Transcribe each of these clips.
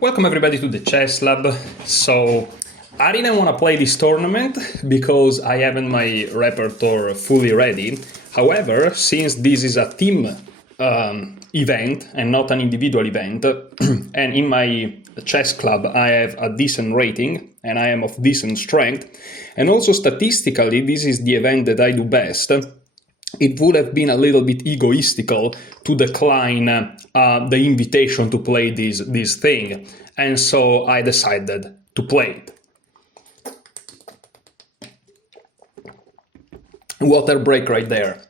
Welcome everybody to the Chess Lab. So I didn't want to play this tournament because I haven't my repertoire fully ready. However, since this is a team event and not an individual event, and in my chess club I have a decent rating and I am of decent strength, and also statistically this is the event that I do best, it would have been a little bit egoistical to decline the invitation to play this thing, and so I decided to play it. Water break right there.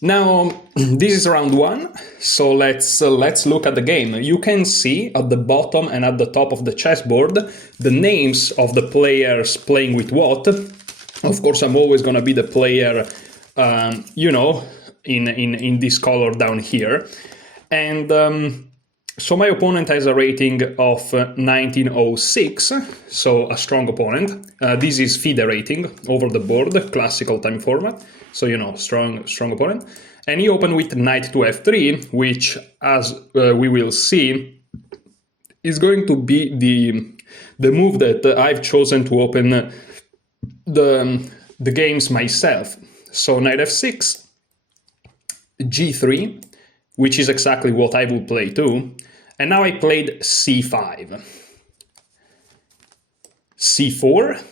Now this is round one, so let's look at the game. You can see at the bottom and at the top of the chessboard the names of the players playing with what. Of course, I'm always gonna be the player in this color down here. And so my opponent has a rating of 1906, so a strong opponent. This is FIDE rating over the board, classical time format. So, strong opponent. And he opened with knight to f3, which, as we will see, is going to be the move that I've chosen to open the games myself. So knight f6, g3, which is exactly what I will play too. And now I played c5. c4.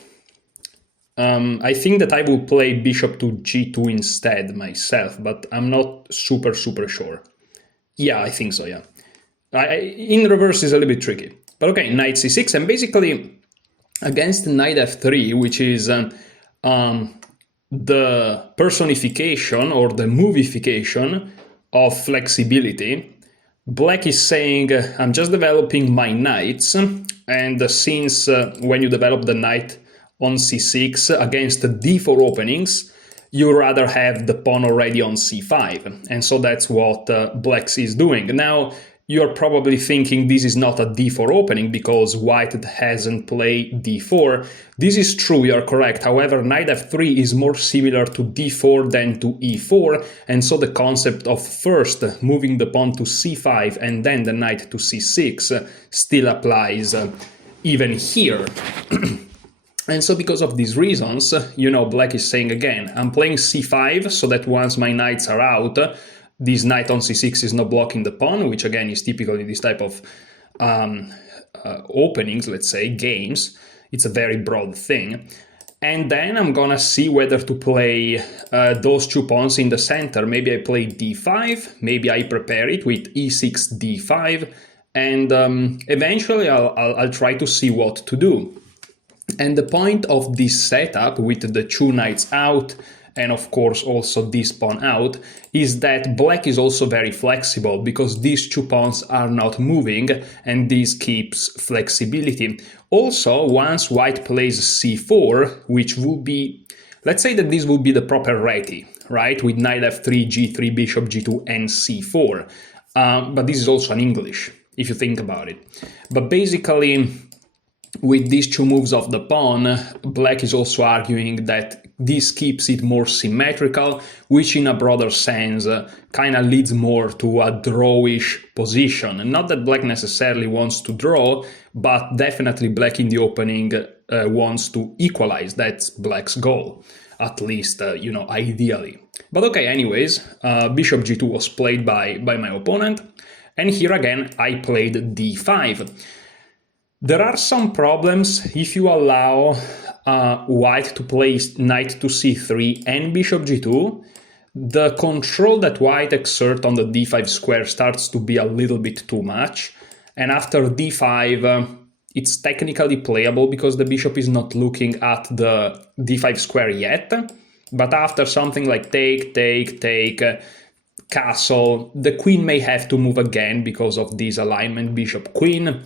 I think that I will play bishop to g2 instead myself, but I'm not super sure. Yeah, I think so, yeah. In reverse is a little bit tricky. But okay, knight c6, and basically against knight f3, which is the personification or the movification of flexibility, Black is saying, I'm just developing my knights, and since when you develop the knight on c6 against d4 openings, you rather have the pawn already on c5, and so that's what Black is doing. Now, you're probably thinking this is not a d4 opening because White hasn't played d4. This is true, you're correct. However, knight f3 is more similar to d4 than to e4, and so the concept of first moving the pawn to c5 and then the knight to c6 still applies even here. And so because of these reasons, Black is saying again, I'm playing c5 so that once my knights are out, this knight on c6 is not blocking the pawn, which again is typically this type of openings, let's say, games. It's a very broad thing. And then I'm gonna see whether to play those two pawns in the center. Maybe I play d5, maybe I prepare it with e6, d5, and eventually I'll try to see what to do. And the point of this setup with the two knights out, and of course also this pawn out, is that Black is also very flexible because these two pawns are not moving, and this keeps flexibility. Also, once White plays c4, which will be, let's say that this will be the proper reti, right? With knight f3, g3, bishop g2, and c4. But this is also an English, if you think about it. But basically, with these two moves of the pawn, Black is also arguing that this keeps it more symmetrical, which in a broader sense kind of leads more to a drawish position. Not that Black necessarily wants to draw, but definitely Black in the opening wants to equalize. That's Black's goal, at least, ideally. But okay, anyways, bishop g2 was played by my opponent, and here again I played d5. There are some problems if you allow White to play knight to c3 and bishop g2. The control that White exerts on the d5 square starts to be a little bit too much, and after d5 it's technically playable because the bishop is not looking at the d5 square yet, but after something like take, castle, the queen may have to move again because of this alignment bishop-queen.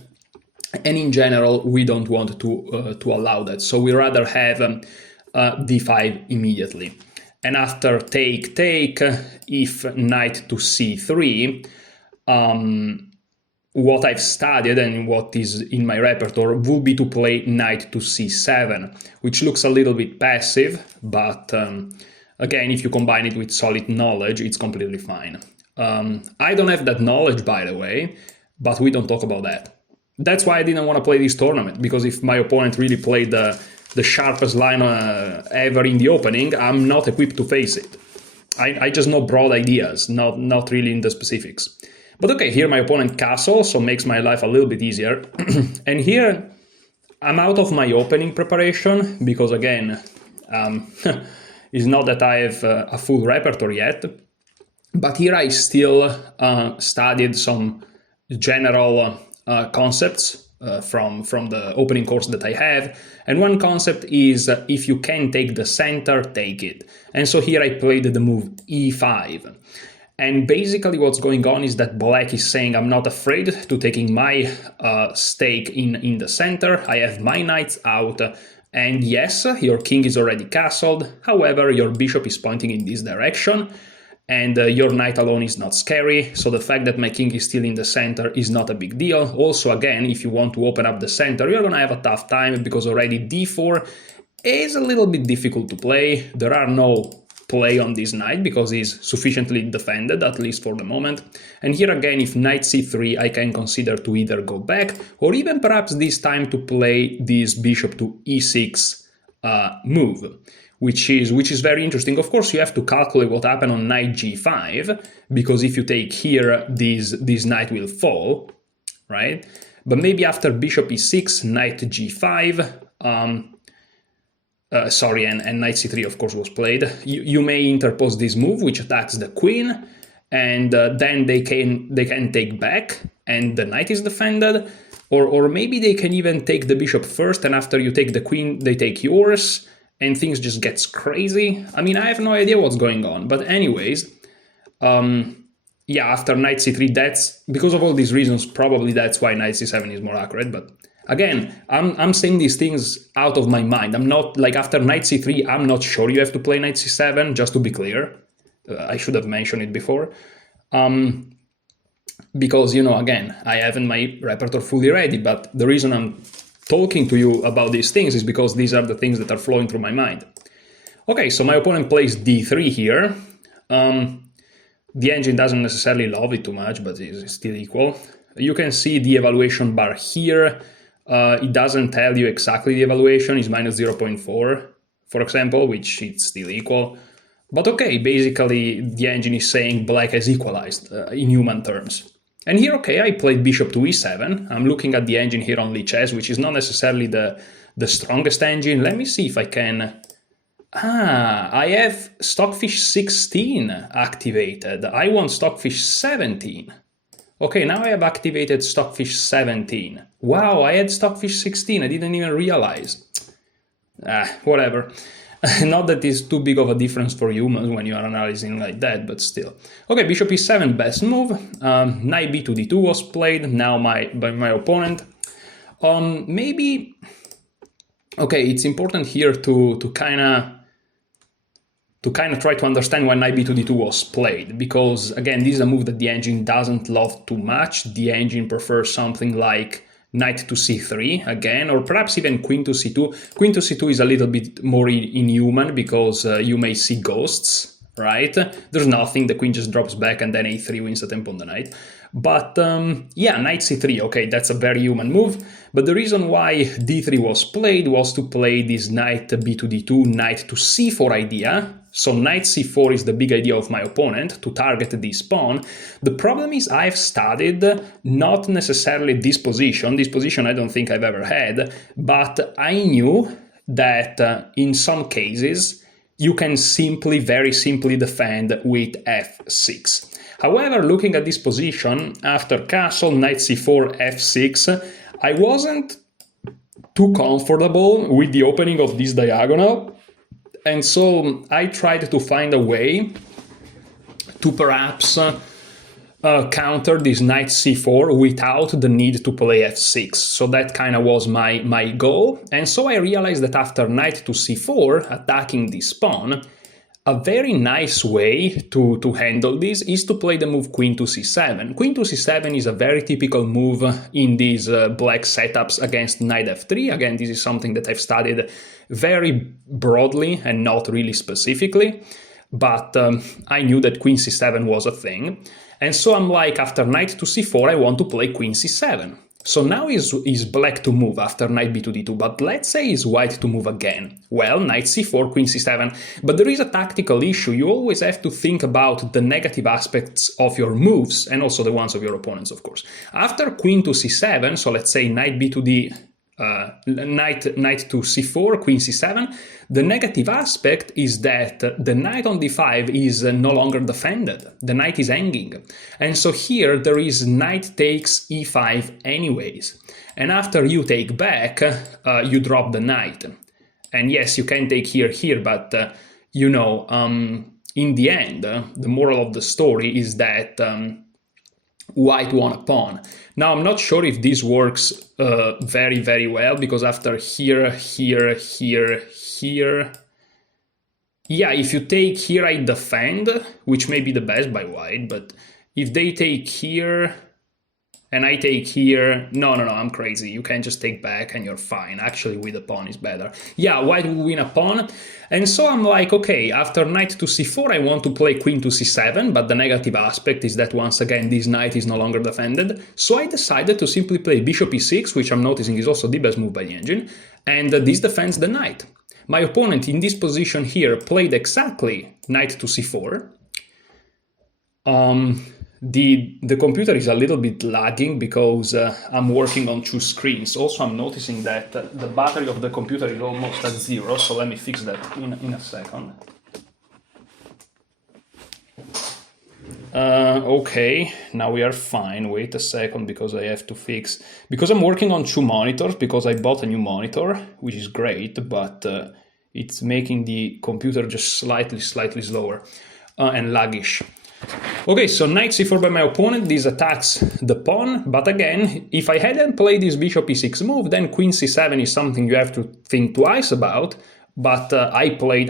And in general, we don't want to allow that. So we rather have d5 immediately. And after take, if knight to c3, what I've studied and what is in my repertoire will be to play knight to c7, which looks a little bit passive, but again, if you combine it with solid knowledge, it's completely fine. I don't have that knowledge, by the way, but we don't talk about that. That's why I didn't want to play this tournament, because if my opponent really played the sharpest line ever in the opening, I'm not equipped to face it. I just know broad ideas, not really in the specifics. But okay, here my opponent castle, so makes my life a little bit easier. And here I'm out of my opening preparation, because again, it's not that I have a full repertoire yet. But here I still studied some general concepts from the opening course that I have. And one concept is if you can take the center, take it. And so here I played the move e5. And basically what's going on is that black is saying, I'm not afraid to taking my stake in the center. I have my knights out. And yes, your king is already castled. However, your bishop is pointing in this direction. And your knight alone is not scary, so the fact that my king is still in the center is not a big deal. Also, again, if you want to open up the center, you're gonna have a tough time, because already d4 is a little bit difficult to play. There are no play on this knight, because he's sufficiently defended, at least for the moment. And here again, if knight c3, I can consider to either go back, or even perhaps this time to play this bishop to e6 move. Which is very interesting. Of course, you have to calculate what happened on knight g5, because if you take here, this knight will fall, right? But maybe after bishop e6, knight g5, sorry, and knight c3, of course, was played. You may interpose this move, which attacks the queen, and then they can take back, and the knight is defended. Or maybe they can even take the bishop first, and after you take the queen, they take yours. And things just gets crazy. I mean, I have no idea what's going on. But anyways, yeah, after knight c3, that's, because of all these reasons, probably that's why knight c7 is more accurate. But again, I'm saying these things out of my mind. I'm not, like, after knight c3, I'm not sure you have to play knight c7, just to be clear. I should have mentioned it before. Because, you know, again, I haven't my repertoire fully ready, but the reason I'm talking to you about these things is because these are the things that are flowing through my mind. Okay, so my opponent plays d3 here. The engine doesn't necessarily love it too much, but it's still equal. You can see the evaluation bar here. It doesn't tell you exactly the evaluation. It's minus 0.4, for example, which it's still equal. But okay, basically the engine is saying black has equalized in human terms. And here, okay, I played bishop to e7. I'm looking at the engine here on Lichess, which is not necessarily the strongest engine. Let me see if I can... I have Stockfish 16 activated. I want Stockfish 17. Okay, now I have activated Stockfish 17. Wow, I had Stockfish 16. I didn't even realize. Whatever. Not that it's too big of a difference for humans when you are analyzing like that, but still. Okay, bishop e7, best move. Knight b to d2 was played, now by my opponent. Maybe... Okay, it's important here to kind of try to understand why knight b to d2 was played, because, again, this is a move that the engine doesn't love too much. The engine prefers something like knight to c3 again, or perhaps even queen to c2. Queen to c2 is a little bit more inhuman, because you may see ghosts, right? There's nothing, the queen just drops back and then a3 wins the tempo on the knight. But yeah, knight c3, okay, that's a very human move. But the reason why d3 was played was to play this knight b to d2, knight to c4 idea. So knight c4 is the big idea of my opponent, to target this pawn. The problem is I've studied not necessarily this position I don't think I've ever had, but I knew that in some cases you can very simply defend with f6. However, looking at this position, after castle, knight c4, f6, I wasn't too comfortable with the opening of this diagonal. And so I tried to find a way to perhaps counter this knight c4 without the need to play f6. So that kind of was my goal. And so I realized that after knight to c4, attacking this pawn, a very nice way to handle this is to play the move queen to c7. Queen to c7 is a very typical move in these black setups against knight f3. Again, this is something that I've studied very broadly and not really specifically, but I knew that queen c7 was a thing. And so I'm like, after knight to c4, I want to play queen c7. So now is black to move after knight b to d2, but let's say is white to move again. Well, knight c4, queen c7, but there is a tactical issue. You always have to think about the negative aspects of your moves, and also the ones of your opponents, of course. After queen to c7, so let's say knight b to d, knight to c4, queen c7, the negative aspect is that the knight on d5 is no longer defended. The knight is hanging. And so here there is knight takes e5 anyways. And after you take back, you drop the knight. And yes, you can take here, but you know, in the end, the moral of the story is that white won a pawn. Now, I'm not sure if this works very, very well, because after here, yeah, if you take here, I defend, which may be the best by white, but if they take here and I take here, no, I'm crazy. You can just take back and you're fine. Actually, with a pawn is better. Yeah, white will win a pawn. And so I'm like, okay, after knight to c4, I want to play queen to c7, but the negative aspect is that once again, this knight is no longer defended. So I decided to simply play bishop e6, which I'm noticing is also the best move by the engine, and this defends the knight. My opponent in this position here played exactly knight to c4. The computer is a little bit lagging because I'm working on two screens. Also, I'm noticing that the battery of the computer is almost at 0, so let me fix that in a second. Okay, now we are fine. Wait a second, because I have to fix... Because I'm working on two monitors, because I bought a new monitor, which is great, but it's making the computer just slightly slower and laggish. Okay, so knight c4 by my opponent, this attacks the pawn, but again, if I hadn't played this bishop e6 move, then queen c7 is something you have to think twice about, but I played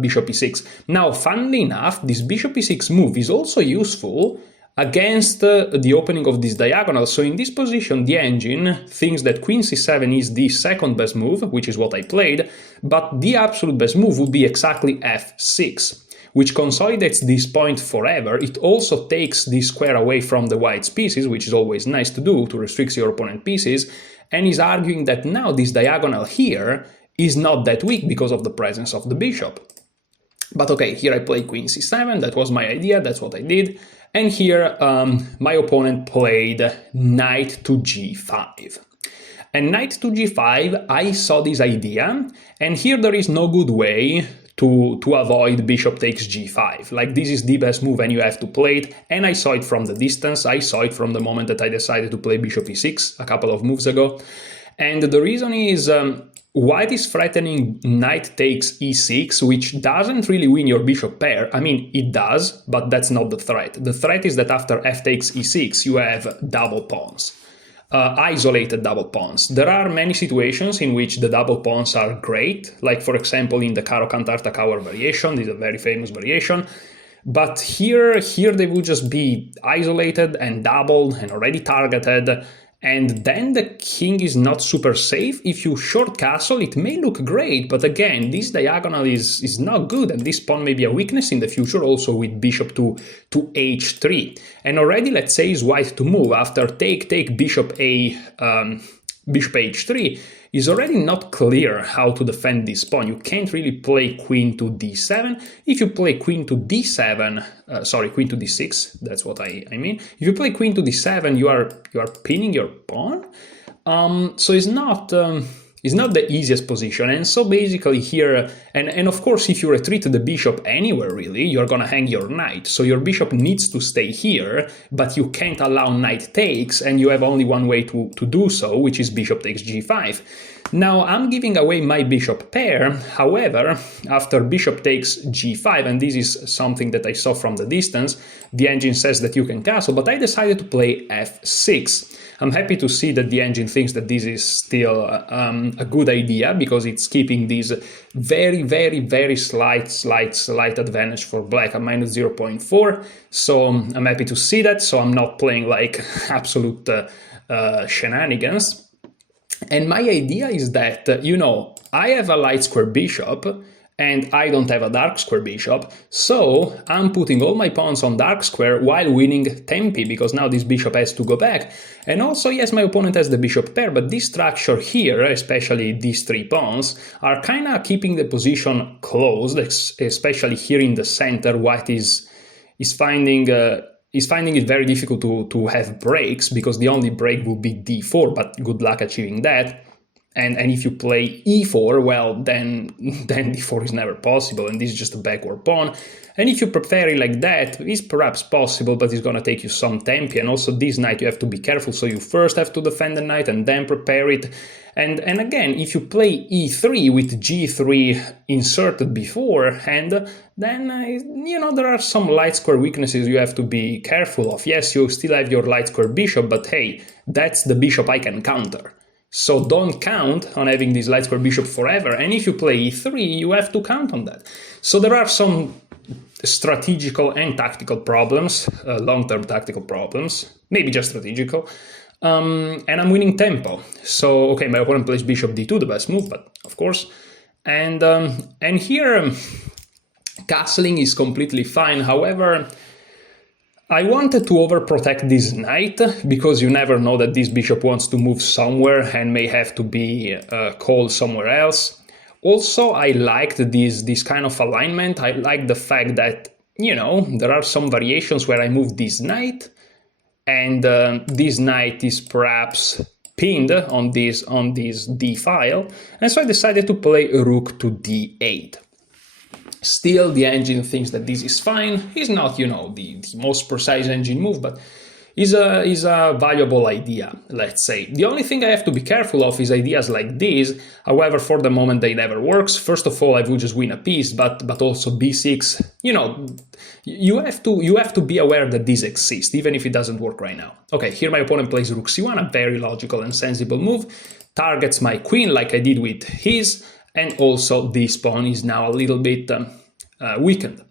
bishop e6. Now, funnily enough, this bishop e6 move is also useful against the opening of this diagonal. So in this position, the engine thinks that queen c7 is the second best move, which is what I played, but the absolute best move would be exactly f6. Which consolidates this point forever. It also takes this square away from the white's pieces, which is always nice to do, to restrict your opponent's pieces, and is arguing that now this diagonal here is not that weak because of the presence of the bishop. But okay, here I play queen c7, that was my idea, that's what I did, and here my opponent played knight to g5. And knight to g5, I saw this idea, and here there is no good way to avoid bishop takes g5. Like, this is the best move and you have to play it, and I saw it from the distance. I saw it from the moment that I decided to play bishop e6 a couple of moves ago. And the reason is white is threatening knight takes e6, which doesn't really win your bishop pair. I mean, it does, but that's not the threat. The threat is that after f takes e6, you have double pawns. Isolated double pawns. There are many situations in which the double pawns are great, like for example in the Caro-Cantar-Takauer variation. This is a very famous variation. But here they would just be isolated and doubled and already targeted, and then the king is not super safe. If you short castle, it may look great, but again, this diagonal is not good, and this pawn may be a weakness in the future, also with bishop to h3. And already, let's say, is white to move after take bishop h3. Is already not clear how to defend this pawn. You can't really play queen to d7. If you play queen to d7, queen to d6, that's what I mean. If you play queen to d7, you are pinning your pawn. So it's not the easiest position. And so basically here, and of course, if you retreat the bishop anywhere really, you're gonna hang your knight. So your bishop needs to stay here, but you can't allow knight takes, and you have only one way to do so, which is bishop takes g5. Now, I'm giving away my bishop pair. However, after bishop takes g5, and this is something that I saw from the distance, the engine says that you can castle, but I decided to play f6. I'm happy to see that the engine thinks that this is still a good idea, because it's keeping this very slight advantage for black at minus 0.4. So I'm happy to see that. So I'm not playing like absolute shenanigans. And my idea is that, I have a light square bishop, and I don't have a dark square bishop, so I'm putting all my pawns on dark square while winning tempi, because now this bishop has to go back. And also, yes, my opponent has the bishop pair, but this structure here, especially these 3 pawns, are kind of keeping the position closed, especially here in the center. White is finding it very difficult to have breaks, because the only break will be d4, but good luck achieving that. And if you play e4, well, then d4 is never possible, and this is just a backward pawn. And if you prepare it like that, it's perhaps possible, but it's going to take you some tempi. And also this knight, you have to be careful, so you first have to defend the knight and then prepare it. And again, if you play e3 with g3 inserted beforehand, then, you know, there are some light square weaknesses you have to be careful of. Yes, you still have your light square bishop, but hey, that's the bishop I can counter. So don't count on having this light square bishop forever, and if you play e3, you have to count on that. So there are some strategical and tactical problems, long-term tactical problems, maybe just strategical, and I'm winning tempo. So, okay, my opponent plays bishop d2, the best move, but of course. And here, castling is completely fine. However, I wanted to overprotect this knight, because you never know that this bishop wants to move somewhere and may have to be called somewhere else. Also, I liked this kind of alignment. I like the fact that, you know, there are some variations where I move this knight, and this knight is perhaps pinned on this d file, and so I decided to play rook to d8. Still, the engine thinks that this is fine. It's not, you know, the most precise engine move, but is a valuable idea, let's say. The only thing I have to be careful of is ideas like this. However, for the moment, they never works. First of all, I would just win a piece, but also b6. You know, you have to be aware that this exists, even if it doesn't work right now. Okay, here my opponent plays rook c1, a very logical and sensible move. Targets my queen like I did with his, and also this pawn is now a little bit weakened.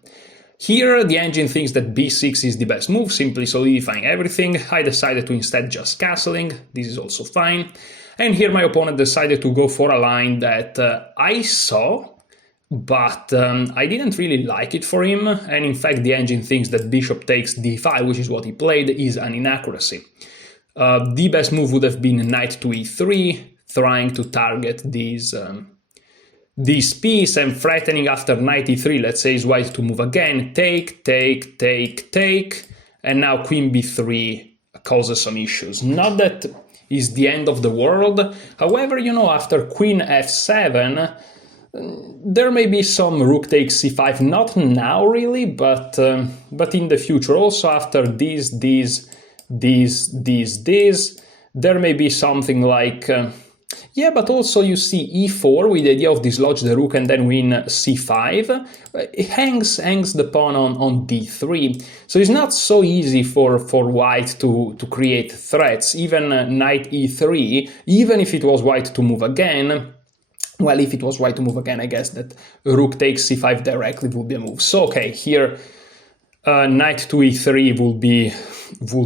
Here, the engine thinks that b6 is the best move, simply solidifying everything. I decided to instead just castling. This is also fine. And here my opponent decided to go for a line that I saw, but I didn't really like it for him. And in fact, the engine thinks that bishop takes d5, which is what he played, is an inaccuracy. The best move would have been knight to e3, trying to target this piece and threatening after knight e3, let's say, is white to move again, take, and now queen b3 causes some issues. Not that is the end of the world. However, you know, after queen f7, there may be some rook takes c5, not now really, but in the future. Also after this, there may be something like... yeah, but also you see e4 with the idea of dislodge the rook and then win c5. It hangs the pawn on d3. So it's not so easy for white to create threats. Even knight e3, even if it was white to move again, well, if it was white to move again, I guess that rook takes c5 directly would be a move. So, okay, here knight to e3 will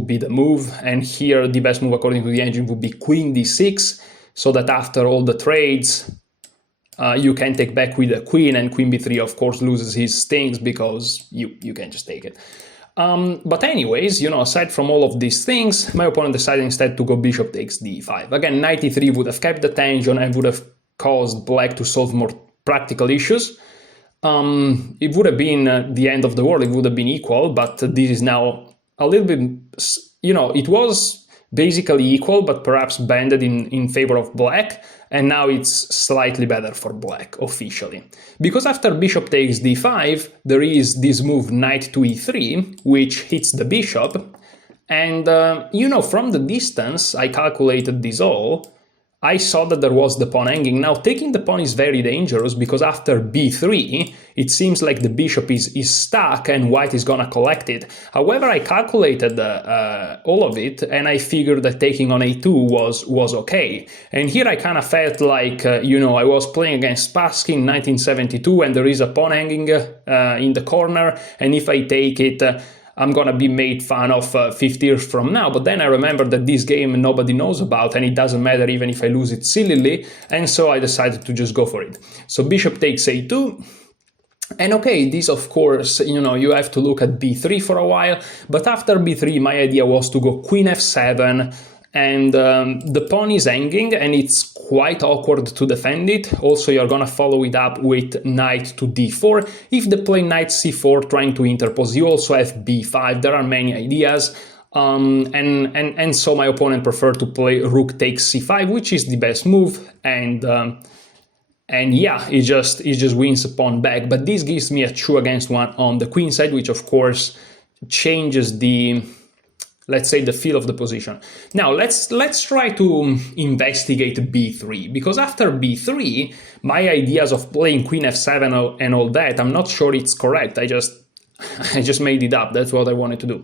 be the move, and here the best move according to the engine would be queen d6, so that after all the trades, you can take back with the queen, and queen b3, of course, loses his stings because you can just take it. But anyways, you know, aside from all of these things, my opponent decided instead to go bishop takes d5. Again, knight e3 would have kept the tension and would have caused black to solve more practical issues. It would have been the end of the world, it would have been equal, but this is now a little bit, you know, it was basically equal, but perhaps bended in favor of black, and now it's slightly better for black, officially. Because after bishop takes d5, there is this move knight to e3, which hits the bishop, and, you know, from the distance, I calculated this all, I saw that there was the pawn hanging. Now, taking the pawn is very dangerous, because after b3, it seems like the bishop is stuck and white is gonna collect it. However, I calculated all of it, and I figured that taking on a2 was okay. And here I kind of felt like, you know, I was playing against Spassky in 1972, and there is a pawn hanging in the corner, and if I take it, I'm gonna be made fun of 50 years from now. But then I remember that this game nobody knows about, and it doesn't matter even if I lose it sillily, and so I decided to just go for it. So bishop takes a2, And okay, this of course, you have to look at b3 for a while, but after b3 my idea was to go queen f7, and the pawn is hanging and it's quite awkward to defend it. Also, you're gonna follow it up with knight to d4. If they play knight c4 trying to interpose, you also have b5. There are many ideas. And so my opponent preferred to play rook takes c5, which is the best move, and yeah, it just wins a pawn back. But this gives me a 2 against 1 on the queen side, which of course changes the, let's say, the feel of the position. Now let's try to investigate b3, because after b3 my ideas of playing queen f7 and all that, I'm not sure it's correct. I just made it up. That's what I wanted to do.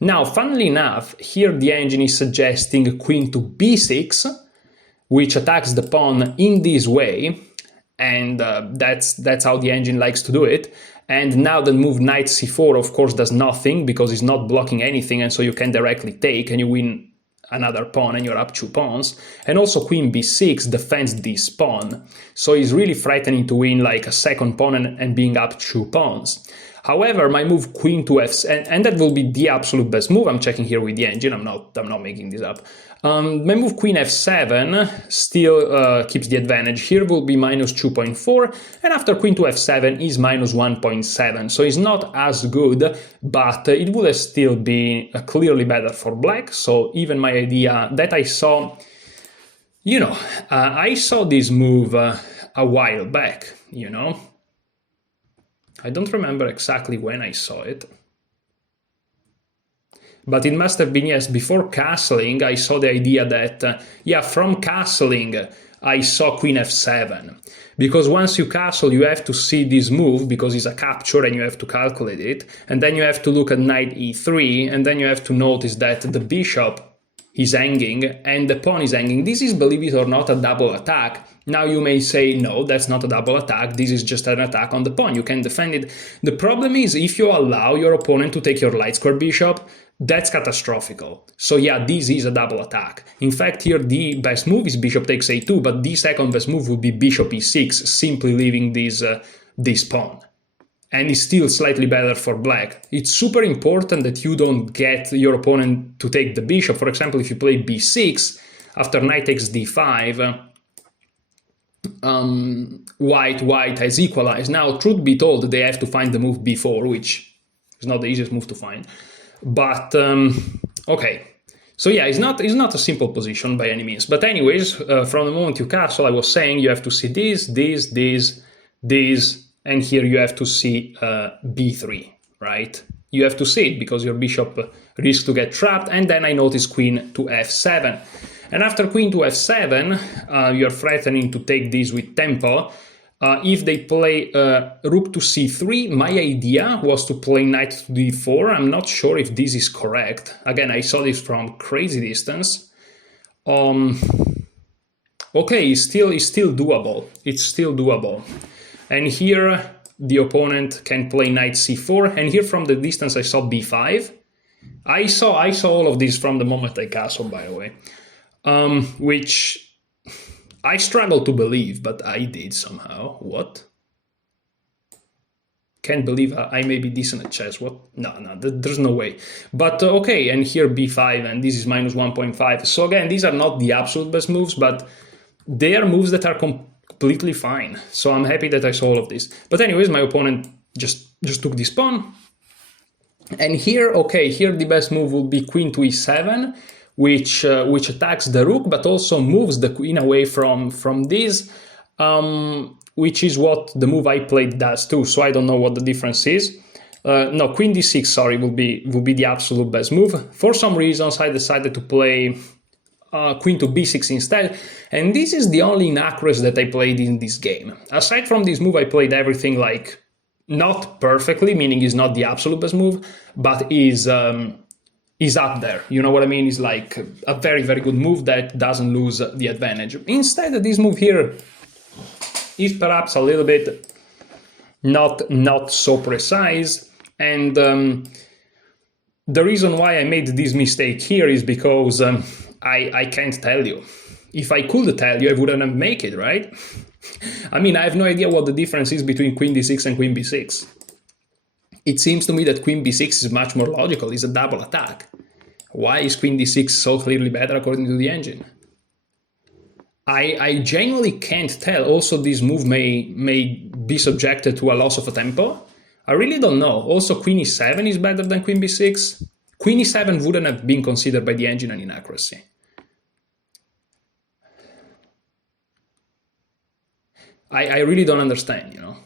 Now, funnily enough, here the engine is suggesting queen to b6, which attacks the pawn in this way, and that's how the engine likes to do it. And now the move knight c4, of course, does nothing because it's not blocking anything, and so you can directly take and you win another pawn and you're up 2 pawns. And also queen b6 defends this pawn, so he's really threatening to win like a second pawn and being up 2 pawns. However, my move queen to f7, and that will be the absolute best move. I'm checking here with the engine. I'm not making this up. My move queen f7 still keeps the advantage. Here will be minus 2.4, and after queen to f7 is minus 1.7. So it's not as good, but it would still be clearly better for black. So even my idea that I saw, I saw this move a while back, I don't remember exactly when I saw it, but it must have been, yes, before castling. I saw the idea that, from castling, I saw queen f7. Because once you castle, you have to see this move, because it's a capture and you have to calculate it. And then you have to look at knight e3, and then you have to notice that the bishop is hanging and the pawn is hanging. This is, believe it or not, a double attack. Now you may say, no, that's not a double attack, this is just an attack on the pawn, you can defend it. The problem is, if you allow your opponent to take your light square bishop, that's catastrophic. So yeah, this is a double attack. In fact, here the best move is bishop takes a2, but the second best move would be bishop e6, simply leaving this pawn. And it's still slightly better for black. It's super important that you don't get your opponent to take the bishop. For example, if you play b6, after knight takes d5, white has equalized. Now, truth be told, they have to find the move b4, which is not the easiest move to find. But, okay. So yeah, it's not a simple position by any means. But anyways, from the moment you castle, I was saying you have to see this, and here you have to see b3, right? You have to see it because your bishop risks to get trapped. And then I notice queen to f7. And after queen to f7, you're threatening to take this with tempo. If they play rook to c3, my idea was to play knight to d4. I'm not sure if this is correct. Again, I saw this from crazy distance. Okay, it's still doable. It's still doable. And here the opponent can play knight c4. And here from the distance I saw b5. I saw all of this from the moment I castled, by the way. Which I struggle to believe, but I did somehow. What? Can't believe I may be decent at chess. What? No, there's no way. But okay, and here b5, and this is minus 1.5. So again, these are not the absolute best moves, but they are moves that are completely fine. So I'm happy that I saw all of this. But anyways, my opponent just took this pawn. And here, okay, here the best move will be queen to e7, which attacks the rook, but also moves the queen away from this, which is what the move I played does too. So I don't know what the difference is. No, queen d6, sorry, will be the absolute best move. For some reasons, I decided to play queen to b6 instead, and this is the only inaccuracy that I played in this game. Aside from this move, I played everything like not perfectly, meaning it's not the absolute best move, but is up there. You know what I mean? It's like a very, very good move that doesn't lose the advantage. Instead, this move here is perhaps a little bit not so precise. And the reason why I made this mistake here is because I can't tell you. If I could tell you, I wouldn't make it, right? I mean, I have no idea what the difference is between queen d6 and queen b6. It seems to me that queen b6 is much more logical, it's a double attack. Why is queen d6 so clearly better according to the engine? I genuinely can't tell. Also, this move may be subjected to a loss of a tempo. I really don't know. Also, queen e7 is better than queen b6. Queen e7 wouldn't have been considered by the engine an inaccuracy. I really don't understand, you know.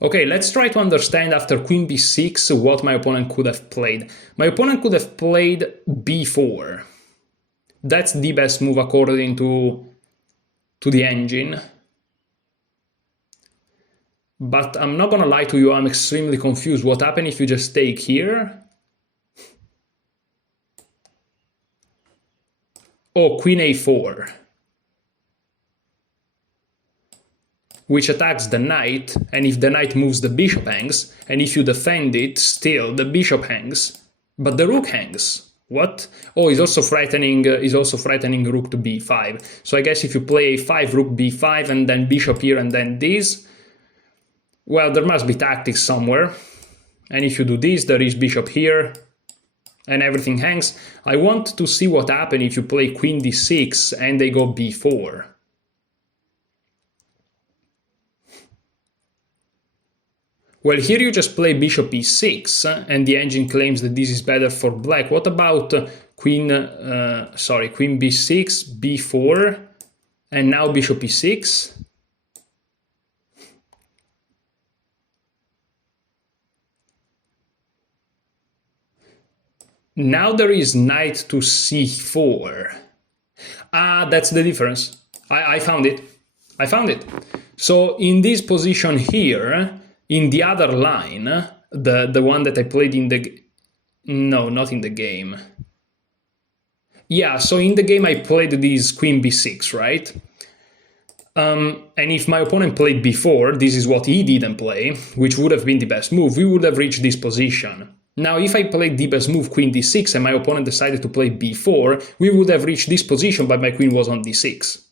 Okay, let's try to understand after queen b6 what my opponent could have played. My opponent could have played b4. That's the best move according to the engine. But I'm not gonna lie to you, I'm extremely confused. What happens if you just take here? Oh, queen a4. Which attacks the knight, and if the knight moves, the bishop hangs, and if you defend it, still the bishop hangs, but the rook hangs. What? Oh, he's also threatening rook to b5. So I guess if you play a5, rook b5, and then bishop here, and then this, well, there must be tactics somewhere. And if you do this, there is bishop here, and everything hangs. I want to see what happens if you play queen d6 and they go b4. Well, here you just play bishop e6, and the engine claims that this is better for black. What about queen b6, b4, and now bishop e6? Now there is knight to c4. Ah, that's the difference. I found it. I found it. So in this position here, in the other line, the one that I played in the... No, not in the game. Yeah, so in the game I played this queen b6, right? And if my opponent played b4, this is what he didn't play, which would have been the best move, we would have reached this position. Now, if I played the best move, queen d6, and my opponent decided to play b4, we would have reached this position, but my queen was on d6.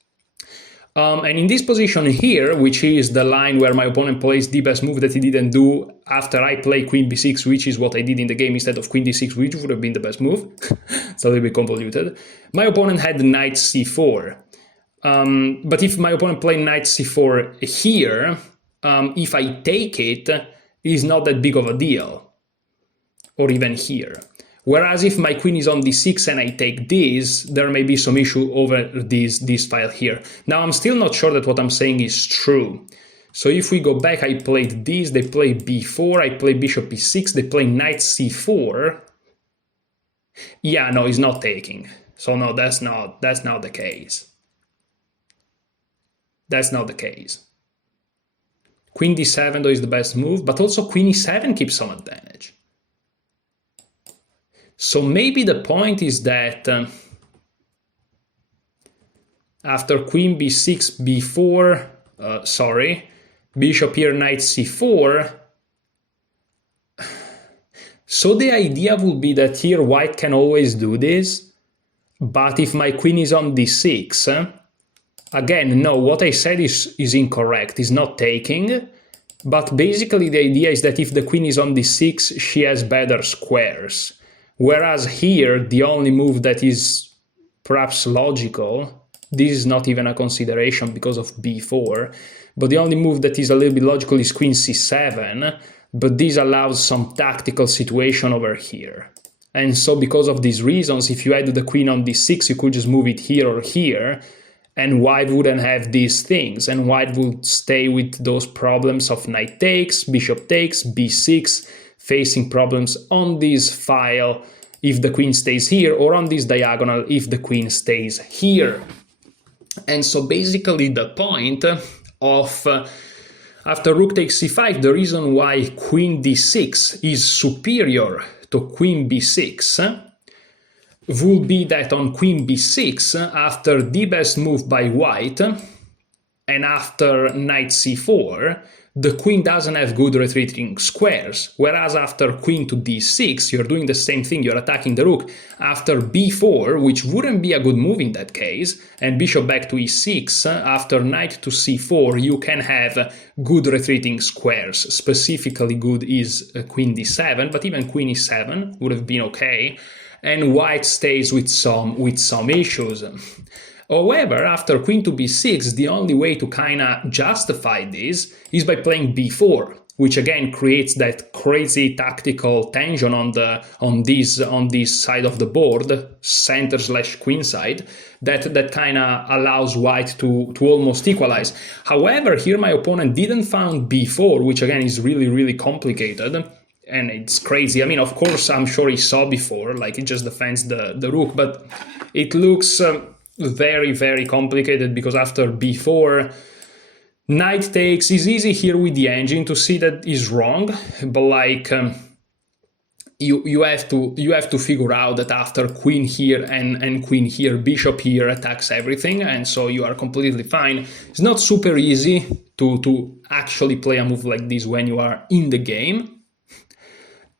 And in this position here, which is the line where my opponent plays the best move that he didn't do after I play queen b6, which is what I did in the game instead of queen d6, which would have been the best move. It's a little bit convoluted. My opponent had knight c4. But if my opponent played knight c4 here, if I take it, it's not that big of a deal. Or even here. Whereas if my queen is on d6 and I take this, there may be some issue over this file here. Now, I'm still not sure that what I'm saying is true. So if we go back, I played this, they play b4, I play bishop e6, they play knight c4. Yeah, no, it's not taking. So no, that's not the case. That's not the case. Queen d7 though is the best move, but also queen e7 keeps some advantage. So maybe the point is that after queen b6, b4, bishop here, knight c4, so the idea would be that here white can always do this, but if my queen is on d6, again, no, what I said is incorrect, is not taking, but basically the idea is that if the queen is on d6, she has better squares. Whereas here, the only move that is perhaps logical, this is not even a consideration because of b4, but the only move that is a little bit logical is queen c7, but this allows some tactical situation over here. And so because of these reasons, if you had the queen on d6, you could just move it here or here, and white wouldn't have these things, and white would stay with those problems of knight takes, bishop takes, b6, facing problems on this file if the queen stays here, or on this diagonal if the queen stays here. And so basically the point of after rook takes c5, the reason why queen d6 is superior to queen b6 will be that on queen b6, after the best move by white and after knight c4, the queen doesn't have good retreating squares, whereas after queen to d6, you're doing the same thing, you're attacking the rook. After b4, which wouldn't be a good move in that case, and bishop back to e6, after knight to c4, you can have good retreating squares. Specifically good is queen d7, but even queen e7 would have been okay, and white stays with some issues. However, after queen to b6, the only way to kind of justify this is by playing b4, which again creates that crazy tactical tension on this side of the board, center/queen side, that kind of allows white to almost equalize. However, here my opponent didn't found b4, which again is really, really complicated. And it's crazy. I mean, of course, I'm sure he saw before, like it just defends the rook, but it looks very, very complicated because after b4, knight takes is easy here with the engine to see that is wrong, but like you have to figure out that after queen here and queen here, bishop here attacks everything, and so you are completely fine. It's not super easy to actually play a move like this when you are in the game.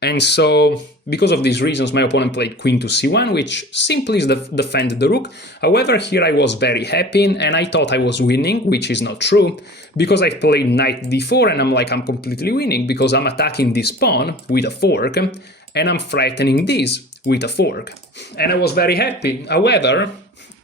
And so, because of these reasons, my opponent played queen to c1, which simply defended the rook. However, here I was very happy, and I thought I was winning, which is not true, because I played knight d4, and I'm completely winning, because I'm attacking this pawn with a fork, and I'm threatening this with a fork. And I was very happy. However,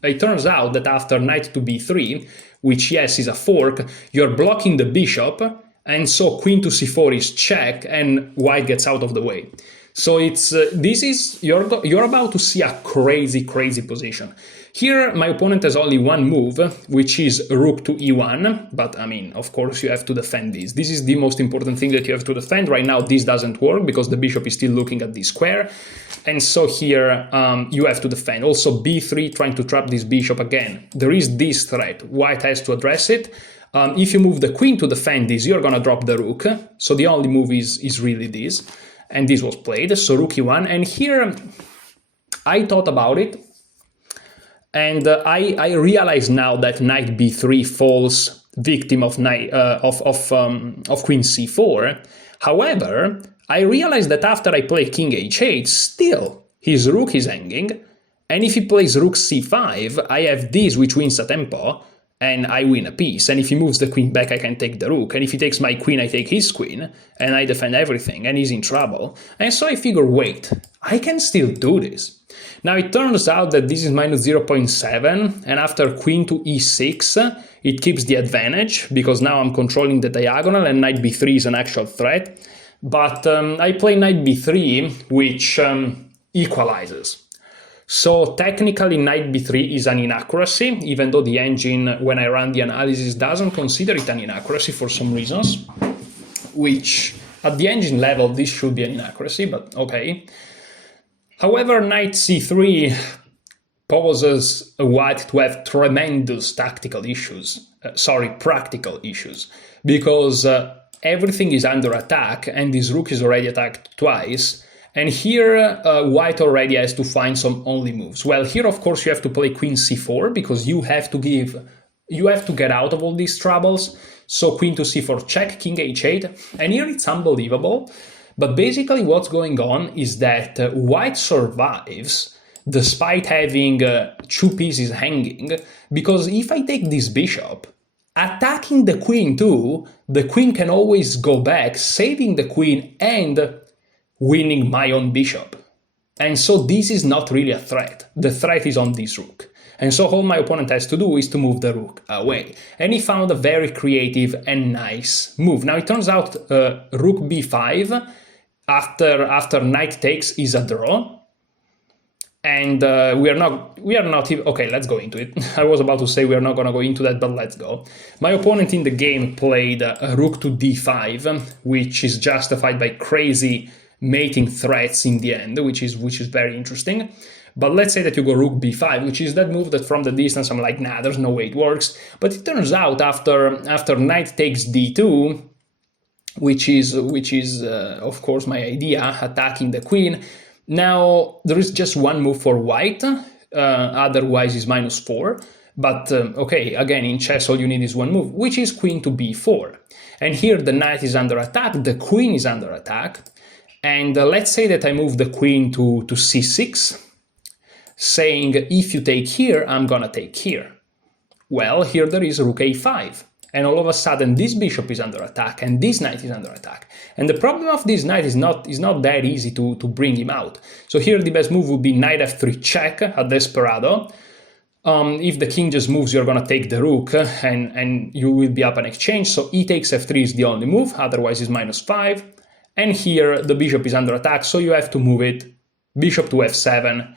it turns out that after knight to b3, which yes is a fork, you're blocking the bishop, and so queen to c4 is check, and white gets out of the way. So you're about to see a crazy position. Here my opponent has only one move, which is rook to e1, but I mean, of course you have to defend this. This is the most important thing that you have to defend. Right now this doesn't work because the bishop is still looking at this square, and so here you have to defend. Also b3, trying to trap this bishop again. There is this threat, white has to address it. If you move the queen to defend this, you're gonna drop the rook, so the only move is really this, and this was played, so rook e1, and here I thought about it, and I realize now that knight b3 falls victim of queen c4. However, I realize that after I play king h8, still his rook is hanging, and if he plays rook c5, I have this which wins a tempo, and I win a piece, and if he moves the queen back, I can take the rook, and if he takes my queen, I take his queen, and I defend everything, and he's in trouble. And so I figure, wait, I can still do this. Now it turns out that this is minus 0.7, and after queen to e6, it keeps the advantage, because now I'm controlling the diagonal, and knight b3 is an actual threat, but I play knight b3, which equalizes. So technically knight b3 is an inaccuracy, even though the engine, when I run the analysis, doesn't consider it an inaccuracy for some reasons, which at the engine level this should be an inaccuracy, but okay. However, knight c3 poses white to have tremendous practical issues, because everything is under attack and this rook is already attacked twice. And here, white already has to find some only moves. Well, here, of course, you have to play queen c4, because you have to get out of all these troubles. So queen to c4 check, king h8, and here it's unbelievable. But basically what's going on is that white survives, despite having two pieces hanging, because if I take this bishop, attacking the queen too, the queen can always go back, saving the queen and winning my own bishop. And so this is not really a threat. The threat is on this rook. And so all my opponent has to do is to move the rook away. And he found a very creative and nice move. Now it turns out rook b5 after knight takes is a draw. And we are not even, okay, let's go into it. I was about to say we are not going to go into that, but let's go. My opponent in the game played rook to d5, which is justified by crazy mating threats in the end, which is very interesting. But let's say that you go rook b5, which is that move that from the distance I'm like, nah, there's no way it works. But it turns out after knight takes d2, which is of course my idea, attacking the queen. Now there is just one move for white, otherwise is -4. But okay, again, in chess all you need is one move, which is queen to b4. And here the knight is under attack, the queen is under attack, and let's say that I move the queen to c6, saying if you take here, I'm gonna take here. Well, here there is rook a5, and all of a sudden this bishop is under attack, and this knight is under attack. And the problem of this knight is not that easy to bring him out. So here the best move would be knight f3 check, a desperado. If the king just moves, you're gonna take the rook, and you will be up an exchange, so e takes f3 is the only move, otherwise it's -5. And here the bishop is under attack, so you have to move it, bishop to f7.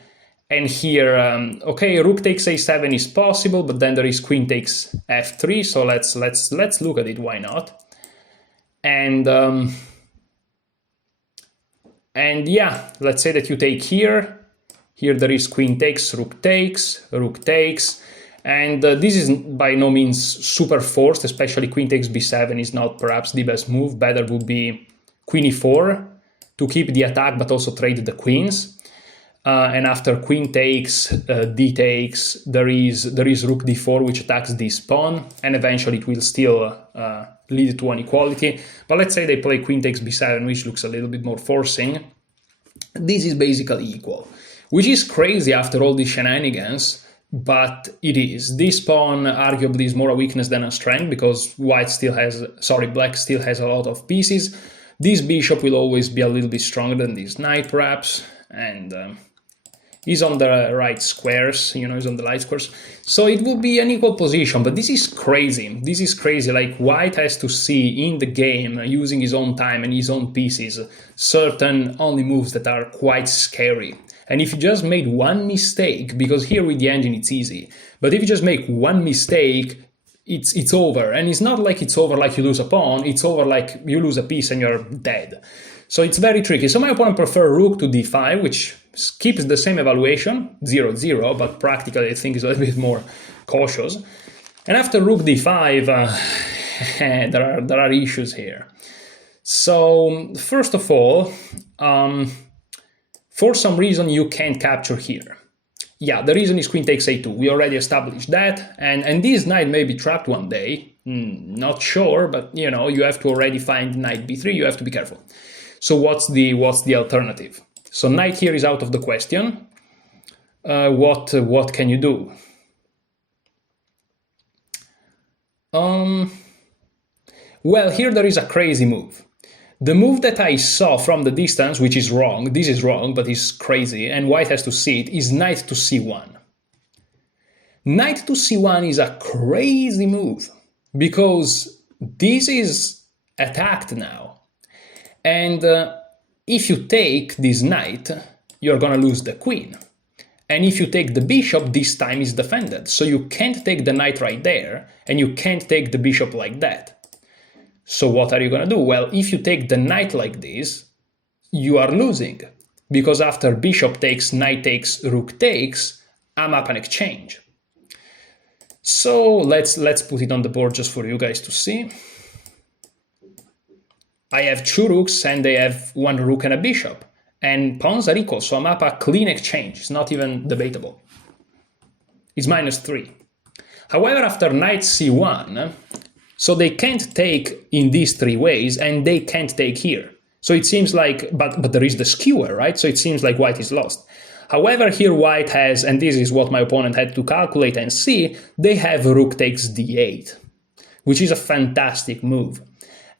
And here, okay, rook takes a7 is possible, but then there is queen takes f3, so let's look at it, why not? And yeah, let's say that you take here. Here there is queen takes, rook takes, and this is by no means super forced, especially queen takes b7 is not perhaps the best move. Better would be queen e4 to keep the attack but also trade the queens. And after queen takes, d takes, there is rook d4 which attacks this pawn, and eventually it will still lead to an equality. But let's say they play queen takes b7, which looks a little bit more forcing. This is basically equal, which is crazy after all these shenanigans, but it is. This pawn arguably is more a weakness than a strength, because black still has a lot of pieces. This bishop will always be a little bit stronger than this knight perhaps, and he's on the right squares, he's on the light squares. So it would be an equal position, but this is crazy. This is crazy, like white has to see in the game, using his own time and his own pieces, certain only moves that are quite scary. And if you just made one mistake, because here with the engine it's easy, but if you just make one mistake, it's over. And it's not like it's over like you lose a pawn, it's over like you lose a piece and you're dead. So it's very tricky. So my opponent prefer rook to d5, which keeps the same evaluation, 0-0, but practically I think is a little bit more cautious. And after rook d5, there are issues here. So first of all, for some reason you can't capture here. Yeah, the reason is queen takes a2. We already established that, and this knight may be trapped one day. Not sure, but you have to already find knight b3. You have to be careful. So what's the alternative? So knight here is out of the question. What can you do? Well, here there is a crazy move. The move that I saw from the distance, which is wrong, this is wrong, but it's crazy, and white has to see it, is knight to c1. Knight to c1 is a crazy move, because this is attacked now. And if you take this knight, you're gonna lose the queen. And if you take the bishop, this time is defended. So you can't take the knight right there, and you can't take the bishop like that. So what are you gonna do? Well, if you take the knight like this, you are losing. Because after bishop takes, knight takes, rook takes, I'm up an exchange. So let's put it on the board just for you guys to see. I have two rooks and they have one rook and a bishop. And pawns are equal, so I'm up a clean exchange. It's not even debatable. It's -3. However, after knight c1, so they can't take in these three ways, and they can't take here. So it seems like, but there is the skewer, right? So it seems like white is lost. However, here white has, and this is what my opponent had to calculate and see, they have rook takes d8, which is a fantastic move.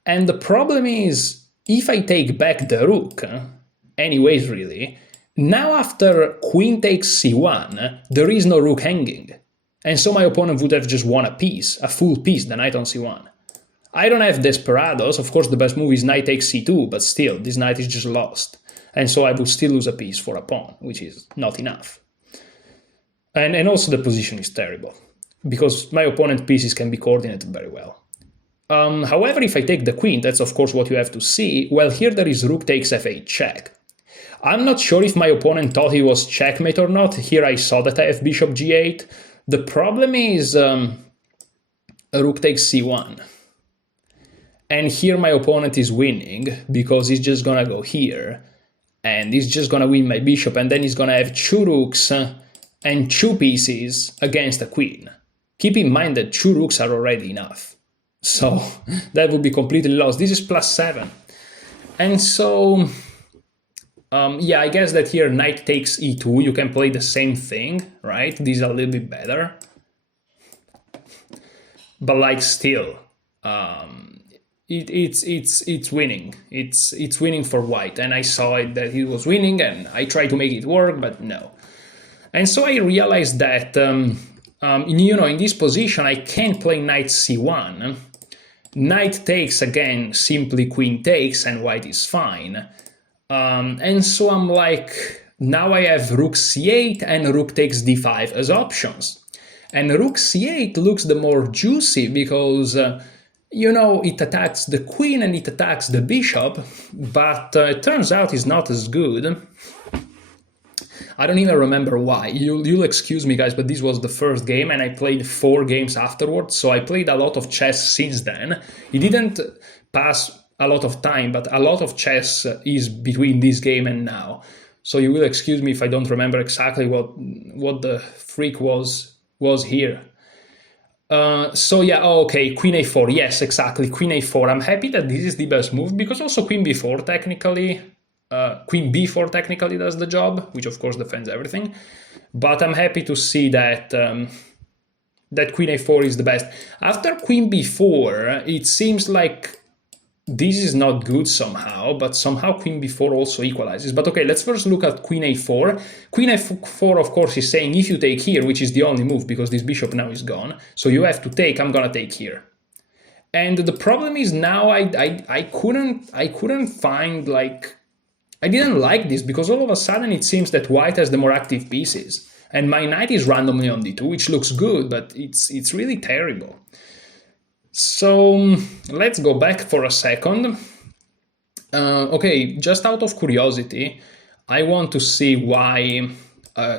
And the problem is, if I take back the rook, anyways really, now after queen takes c1, there is no rook hanging. And so my opponent would have just won a piece, a full piece, the knight on c1. I don't have desperados, of course the best move is knight takes c2, but still, this knight is just lost. And so I would still lose a piece for a pawn, which is not enough. And also the position is terrible, because my opponent's pieces can be coordinated very well. However, if I take the queen, that's of course what you have to see. Well, here there is rook takes f8 check. I'm not sure if my opponent thought he was checkmate or not. Here I saw that I have bishop g8. The problem is rook takes c1. And here my opponent is winning, because he's just gonna go here, and he's just gonna win my bishop, and then he's gonna have two rooks and two pieces against a queen. keep in mind that 2 rooks are already enough. So that would be completely lost. This is +7. And so, yeah, I guess that here knight takes e2. You can play the same thing, right? These are a little bit better. But like still, it's winning. It's winning for white. And I saw it that it was winning and I tried to make it work, but no. And so I realized that, in this position, I can't play knight c1. Knight takes, again, simply queen takes, and white is fine. And so I'm like, now I have rook c8 and rook takes d5 as options. And rook c8 looks the more juicy because, it attacks the queen and it attacks the bishop, but it turns out it's not as good. I don't even remember why. You'll excuse me, guys, but this was the first game and I played 4 games afterwards, so I played a lot of chess since then. It didn't pass a lot of time, but a lot of chess is between this game and now. So you will excuse me if I don't remember exactly what the freak was here. So yeah, okay, queen a4, yes, exactly, queen a4. I'm happy that this is the best move, because also queen b4 technically... queen b4 technically does the job, which of course defends everything, but I'm happy to see that that queen a4 is the best. After queen b4, it seems like this is not good somehow, but somehow queen b4 also equalizes. But okay, let's first look at queen a4. Queen a4, of course, is saying if you take here, which is the only move because this bishop now is gone, so you have to take, I'm gonna take here. And the problem is now I couldn't find, like, I didn't like this because all of a sudden it seems that white has the more active pieces. And my knight is randomly on d2, which looks good, but it's really terrible. So let's go back for a second. Okay, just out of curiosity, I want to see why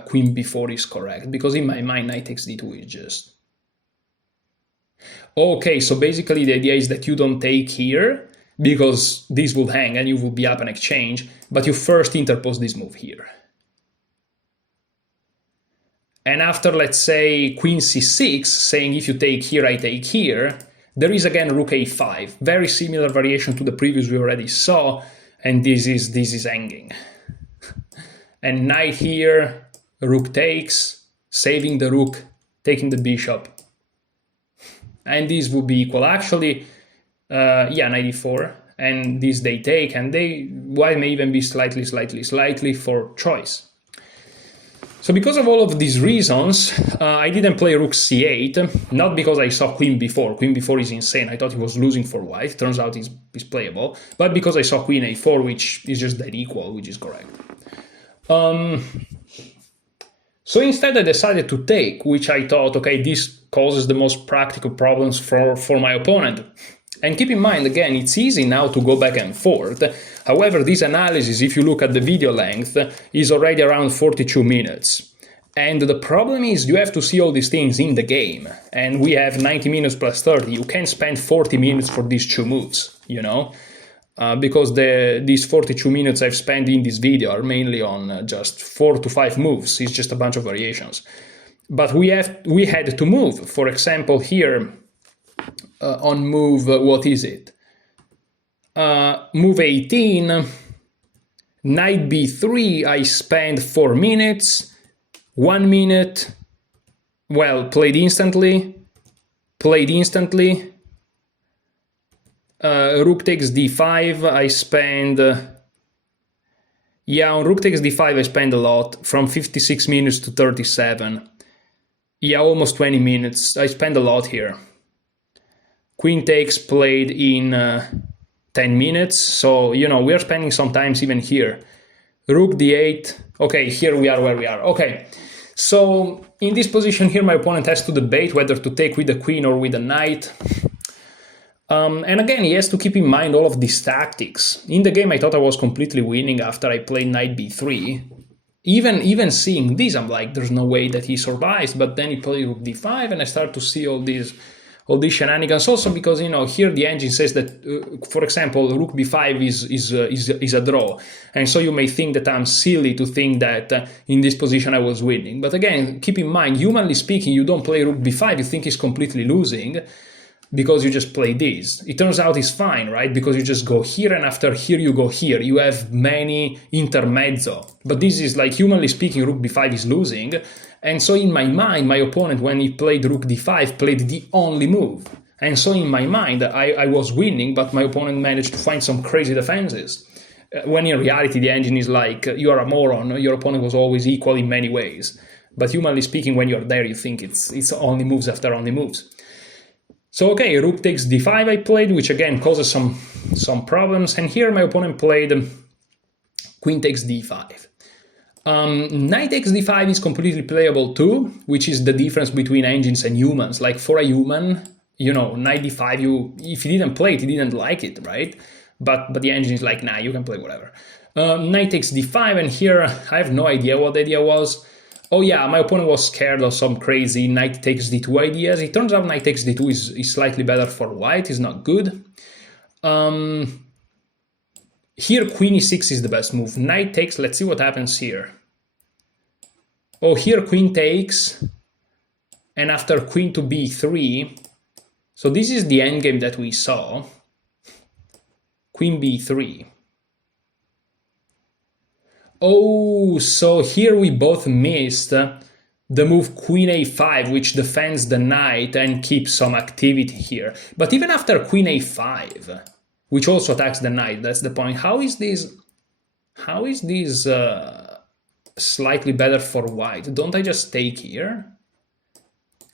queen b4 is correct, because in my mind knight takes d2 is just... Okay, so basically the idea is that you don't take here, because this will hang and you will be up an exchange, but you first interpose this move here. And after, let's say, queen c6, saying if you take here, I take here, there is again rook a5, very similar variation to the previous we already saw, and this is hanging. And knight here, rook takes, saving the rook, taking the bishop. And this would be equal. Actually, yeah, knight e4, and this they take, and white may even be slightly for choice. So because of all of these reasons, I didn't play rook c8, not because I saw queen b4. Queen b4 is insane. I thought he was losing for white. Turns out he's playable. But because I saw queen a4, which is just dead equal, which is correct. So instead I decided to take, which I thought, okay, this causes the most practical problems for my opponent. And keep in mind, again, it's easy now to go back and forth. However, this analysis, if you look at the video length, is already around 42 minutes. And the problem is you have to see all these things in the game. And we have 90 minutes plus 30. You can't spend 40 minutes for these 2 moves, you know? Because these 42 minutes I've spent in this video are mainly on just 4 to 5 moves. It's just a bunch of variations. But we had to move. For example, here... on move, what is it? Move 18, knight b3, I spent 4 minutes, 1 minute, well, played instantly, rook takes d5, I spend, yeah, on rook takes d5 I spend a lot, from 56 minutes to 37, yeah, almost 20 minutes, I spend a lot here. Queen takes played in 10 minutes, so, you know, we are spending some time even here. Rook d8, okay, here we are where we are. Okay, so in this position here, my opponent has to debate whether to take with the queen or with the knight. And again, he has to keep in mind all of these tactics. In the game, I thought I was completely winning after I played knight b3. Even seeing this, I'm like, there's no way that he survives, but then he played rook d5, and I start to see all these all these shenanigans. Also because, you know, here the engine says that, for example, rook b5 is a draw. And so you may think that I'm silly to think that in this position I was winning. But again, keep in mind, humanly speaking, you don't play rook b5, you think he's completely losing, because you just play this. It turns out it's fine, right? Because you just go here, and after here you go here. You have many intermezzo. But this is like, humanly speaking, rook b5 is losing. And so in my mind, my opponent, when he played rook d5, played the only move. And so in my mind, I was winning, but my opponent managed to find some crazy defenses. When in reality, the engine is like, you are a moron, your opponent was always equal in many ways. But humanly speaking, when you're there, you think it's only moves after only moves. So okay, rook takes d5 I played, which again causes some problems. And here my opponent played queen takes d5. Knight takes d5 is completely playable too, which is the difference between engines and humans. Like for a human, you know, knight d5, if he didn't play it, he didn't like it, right? But the engine is like, nah, you can play whatever. Knight takes d5, and here I have no idea what the idea was. Oh yeah, my opponent was scared of some crazy knight takes d2 ideas. It turns out knight takes d2 is slightly better for white, is not good. Here queen e6 is the best move. Knight takes, let's see what happens here. Oh, here queen takes, and after queen to b3, so this is the endgame that we saw. Queen b3. Oh, so here we both missed the move queen a5, which defends the knight and keeps some activity here. But even after queen a5, which also attacks the knight, that's the point. How is this slightly better for white? Don't I just take here?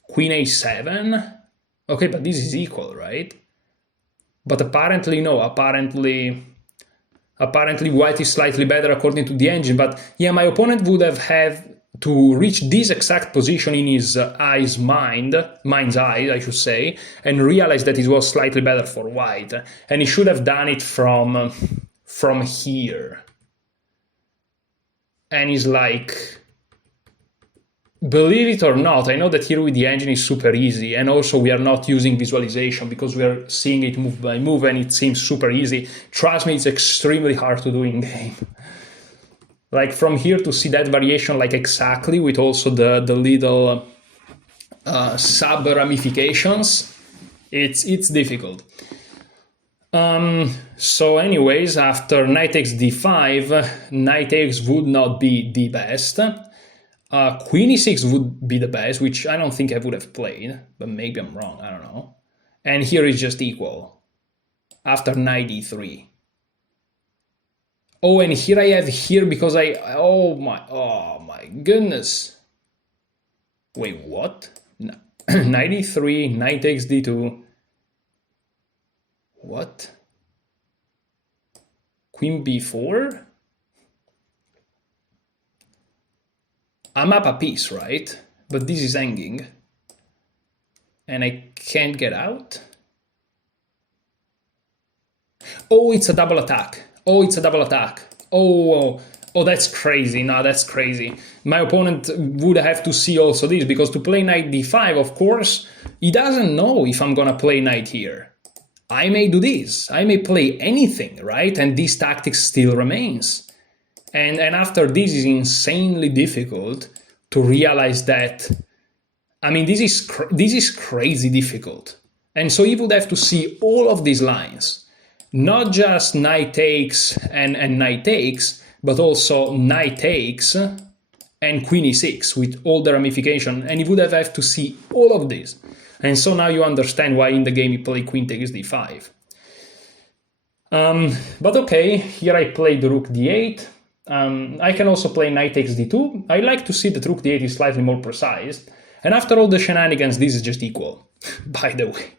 Queen a7? Okay, but this is equal, right? But apparently no, apparently white is slightly better according to the engine. But yeah, my opponent would have had to reach this exact position in his mind's eye, I should say, and realize that it was slightly better for white. And he should have done it from here. And he's like, believe it or not, I know that here with the engine is super easy, and also we are not using visualization because we are seeing it move by move and it seems super easy. Trust me, it's extremely hard to do in game. Like from here to see that variation like exactly with also the little sub ramifications, it's difficult. So anyways, after knight takes d5, knight takes would not be the best. Queen e6 would be the best, which I don't think I would have played, but maybe I'm wrong, I don't know. And here is just equal, after knight e3. Oh, and here I have here because oh my goodness. Wait, what? No. Knight e3, knight takes d2. What? Queen b4? I'm up a piece, right? But this is hanging. And I can't get out? Oh, it's a double attack. Oh, it's a double attack. Oh, that's crazy. No, that's crazy. My opponent would have to see also this, because to play knight d5, of course, he doesn't know if I'm gonna play knight here. I may do this. I may play anything, right? And this tactic still remains. And after this is insanely difficult to realize that, I mean, this is crazy difficult. And so he would have to see all of these lines, not just knight takes and knight takes, but also knight takes and queen e6 with all the ramification. And he would have to see all of this. And so now you understand why in the game you play queen takes d5. But okay, here I played the rook d8. I can also play knight takes d2. I like to see that rook d8 is slightly more precise. And after all the shenanigans, this is just equal, by the way.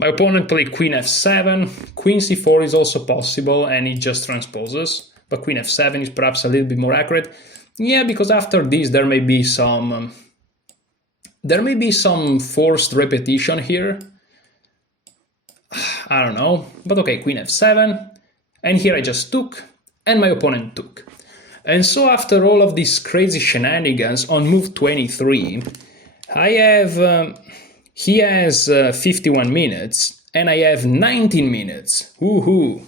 My opponent played queen f7. Queen c4 is also possible, and it just transposes. But queen f7 is perhaps a little bit more accurate. Yeah, because after this there may be some forced repetition here. I don't know. But okay, queen f7. And here I just took. And my opponent took. And so after all of these crazy shenanigans on move 23, I have He has 51 minutes, and I have 19 minutes. Woohoo!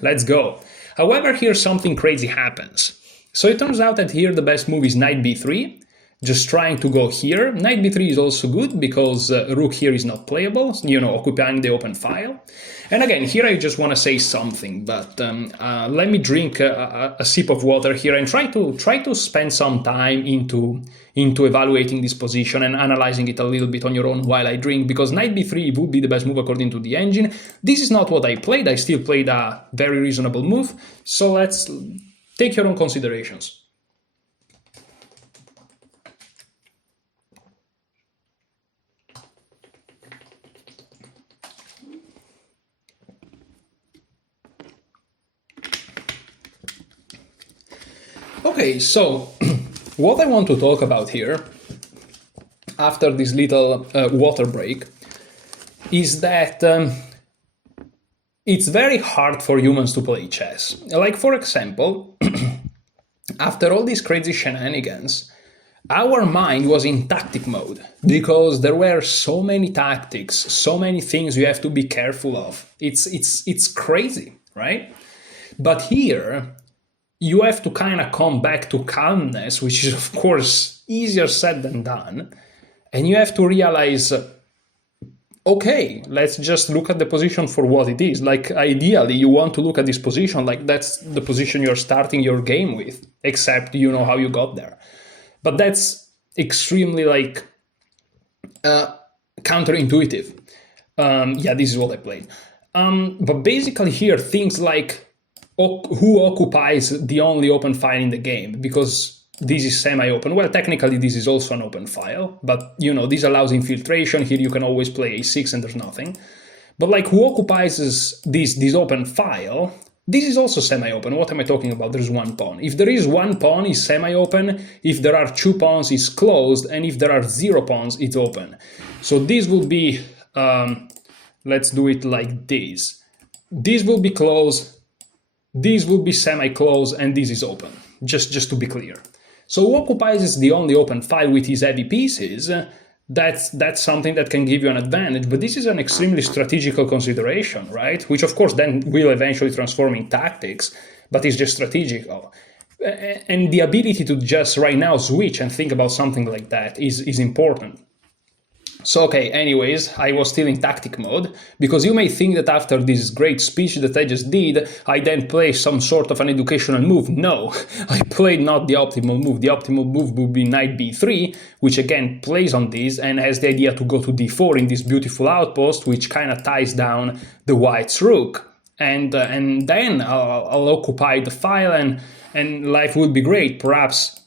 Let's go. However, here something crazy happens. So it turns out that here the best move is knight b3, just trying to go here. Knight b3 is also good because rook here is not playable, occupying the open file. And again, here I just want to say something, but let me drink a sip of water here and try to spend some time into evaluating this position and analyzing it a little bit on your own while I drink, because knight b3 would be the best move according to the engine. This is not what I played. I still played a very reasonable move, so let's take your own considerations. Okay, so what I want to talk about here, after this little water break, is that it's very hard for humans to play chess. Like, for example, after all these crazy shenanigans, our mind was in tactic mode because there were so many tactics, so many things you have to be careful of. It's crazy, right? But here, you have to kind of come back to calmness, which is, of course, easier said than done. And you have to realize, okay, let's just look at the position for what it is. Like, ideally, you want to look at this position like that's the position you're starting your game with, except you know how you got there. But that's extremely, counterintuitive. Yeah, this is what I played. But basically here, things like who occupies the only open file in the game, because this is semi-open. Well, technically this is also an open file, but this allows infiltration. Here you can always play a6 and there's nothing. But who occupies this open file, this is also semi-open. What am I talking about? There's one pawn. If there is one pawn, it's semi-open. If there are two pawns, it's closed. And if there are 0 pawns, it's open. So this will be, let's do it like this. This will be closed. This will be semi-closed, and this is open, just to be clear. So who occupies the only open file with his heavy pieces, that's something that can give you an advantage, but this is an extremely strategical consideration, right? Which of course then will eventually transform in tactics, but it's just strategical. And the ability to just right now switch and think about something like that is important. So, okay, anyways, I was still in tactic mode, because you may think that after this great speech that I just did, I then play some sort of an educational move. No, I played not the optimal move. The optimal move would be knight b3, which again plays on this and has the idea to go to d4 in this beautiful outpost, which kind of ties down the white's rook. And then I'll occupy the file and life would be great, perhaps.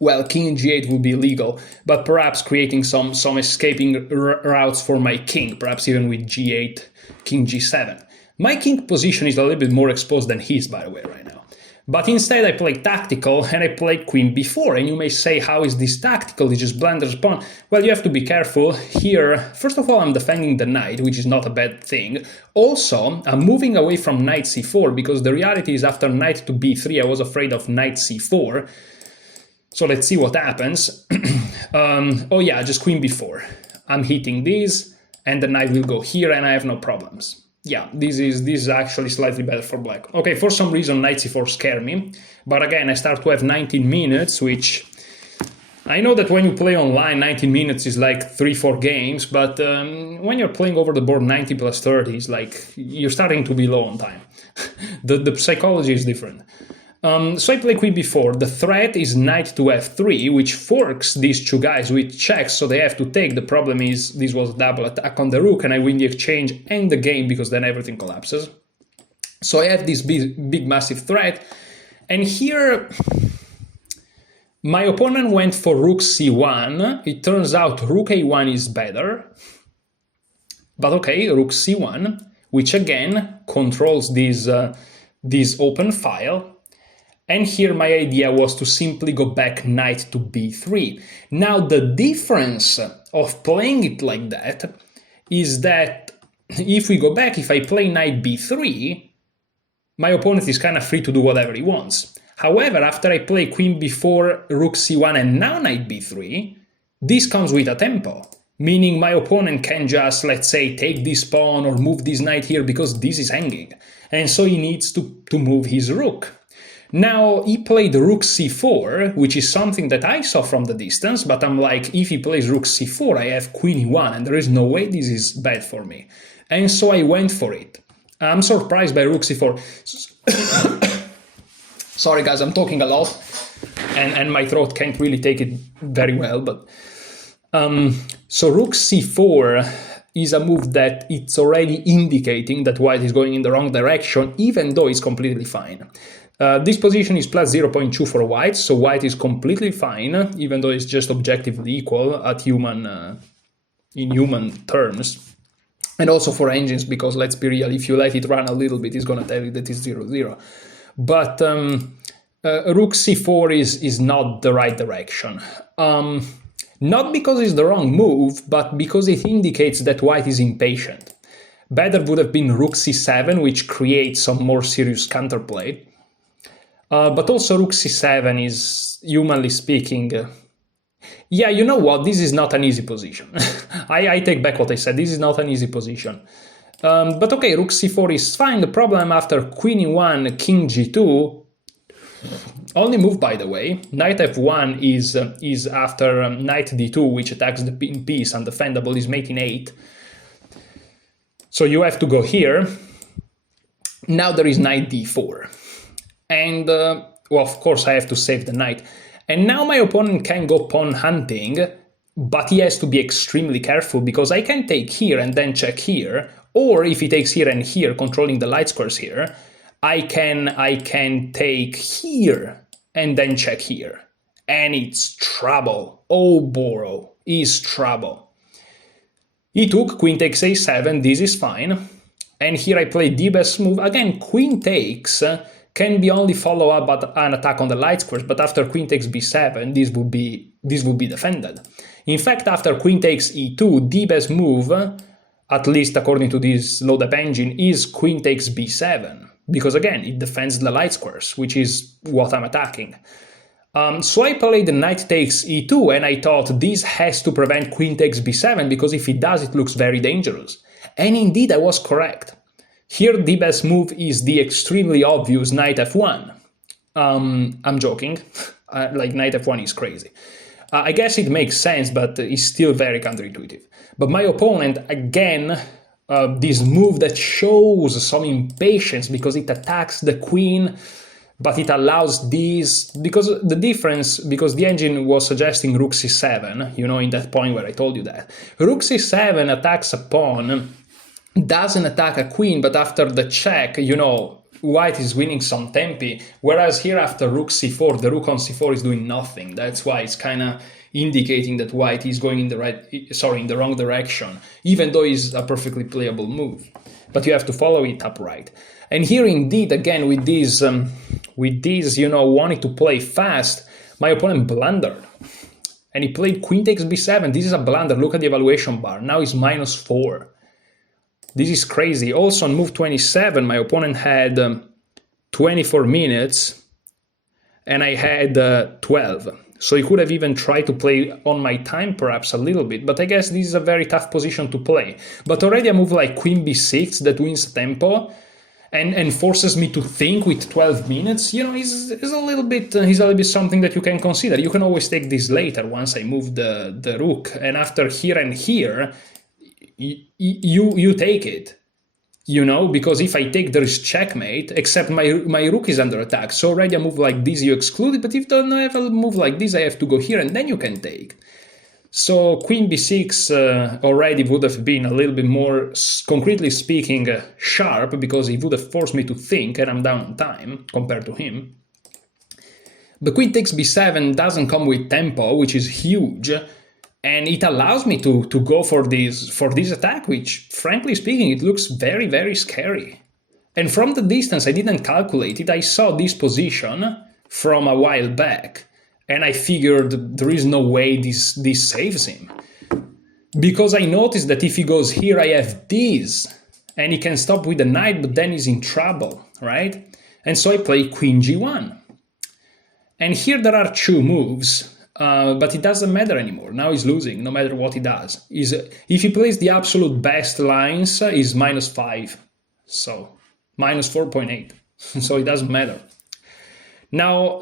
Well, king g8 would be illegal, but perhaps creating some escaping routes for my king, perhaps even with g8, king g7. My king position is a little bit more exposed than his, by the way, right now. But instead I played tactical and I played queen b4, and you may say, how is this tactical? It just blunders pawn. Well, you have to be careful. Here, first of all, I'm defending the knight, which is not a bad thing. Also, I'm moving away from knight c4, because the reality is after knight to b3, I was afraid of knight c4. So let's see what happens. Oh yeah, just queen b4. I'm hitting this, and the knight will go here, and I have no problems. Yeah, this is actually slightly better for black. Okay, for some reason knight c4 scare me, but again I start to have 19 minutes, which I know that when you play online 19 minutes is like 3-4 games, but when you're playing over the board 90 plus 30 is like you're starting to be low on time. the psychology is different. So I play queen b4. The threat is knight to f3, which forks these two guys with checks, so they have to take. The problem is this was a double attack on the rook, and I win the exchange and the game, because then everything collapses. So I have this big massive threat, and here my opponent went for rook c1. It turns out rook a1 is better, but okay, rook c1, which again controls this open file. And here my idea was to simply go back knight to b3. Now the difference of playing it like that is that if we go back, if I play knight b3, my opponent is kind of free to do whatever he wants. However, after I play queen b4, rook c1, and now knight b3, this comes with a tempo. meaning my opponent can just, let's say, take this pawn or move this knight here because this is hanging, and so he needs to move his rook. Now, he played rook c4, which is something that I saw from the distance, but I'm like, if he plays rook c4, I have queen e1, and there is no way this is bad for me. And so I went for it. I'm surprised by rook c4. Sorry guys, I'm talking a lot, and my throat can't really take it very well, but... so rook c4 is a move that it's already indicating that white is going in the wrong direction, even though it's completely fine. This position is plus 0.2 for white, so white is completely fine, even though it's just objectively equal at in human terms. And also for engines, because let's be real, if you let it run a little bit, it's going to tell you that it's 0-0. But rook c4 is not the right direction. Not because it's the wrong move, but because it indicates that white is impatient. Better would have been rook c7, which creates some more serious counterplay. But also rook c7 is, humanly speaking... yeah, you know what? This is not an easy position. I take back what I said. This is not an easy position. But okay, rook c4 is fine. The problem after queen e1, king g2... Only move, by the way. Knight f1 is after knight d2, which attacks the piece, undefendable, is mate in 8. So you have to go here. Now there is knight d4. And, well, of course, I have to save the knight. And now my opponent can go pawn hunting, but he has to be extremely careful, because I can take here and then check here, or if he takes here and here, controlling the light squares here, I can take here and then check here. And it's trouble. Oh, Boro is trouble. He took queen takes a7, this is fine. And here I play the best move. Again, queen takes can be only follow up by an attack on the light squares, but after queen takes b7, this would be defended. In fact, after queen takes e2, the best move, at least according to this load-up engine, is queen takes b7. Because again, it defends the light squares, which is what I'm attacking. So I played knight takes e2, and I thought this has to prevent queen takes b7, because if it does, it looks very dangerous. And indeed, I was correct. Here, the best move is the extremely obvious knight f1. I'm joking. Like, knight f1 is crazy. I guess it makes sense, but it's still very counterintuitive. But my opponent, again... this move that shows some impatience because it attacks the queen, but it allows these, because the engine was suggesting rook c7, you know, in that point where I told you that. Rook c7 attacks a pawn, doesn't attack a queen, but after the check, you know, white is winning some tempi, whereas here after rook c4, the rook on c4 is doing nothing. That's why it's kind of indicating that white is going in the wrong direction, even though it's a perfectly playable move. But you have to follow it upright. And here, indeed, again, with this, you know, wanting to play fast, my opponent blundered. And he played queen takes b7. This is a blunder. Look at the evaluation bar. Now it's -4. This is crazy. Also, on move 27, my opponent had 24 minutes, and I had 12. So he could have even tried to play on my time perhaps a little bit, but I guess this is a very tough position to play. But already a move like queen b6 that wins tempo and forces me to think with 12 minutes, you know, is a little bit something that you can consider. You can always take this later once I move the rook, and after here and here, you take it. You know, because if I take, there is checkmate, except my rook is under attack. So already a move like this you exclude it, but if you don't have a move like this, I have to go here and then you can take. So queen b6 already would have been a little bit more, concretely speaking, sharp, because he would have forced me to think, and I'm down on time compared to him. But queen takes b7 doesn't come with tempo, which is huge. And it allows me to go for this attack, which, frankly speaking, it looks very, very scary. And from the distance, I didn't calculate it. I saw this position from a while back, and I figured there is no way this saves him. Because I noticed that if he goes here, I have this, and he can stop with the knight, but then he's in trouble, right? And so I play queen g1. And here there are two moves. But it doesn't matter anymore. Now he's losing, no matter what he does. If he plays the absolute best lines, is -5. So, -4.8. So it doesn't matter. Now,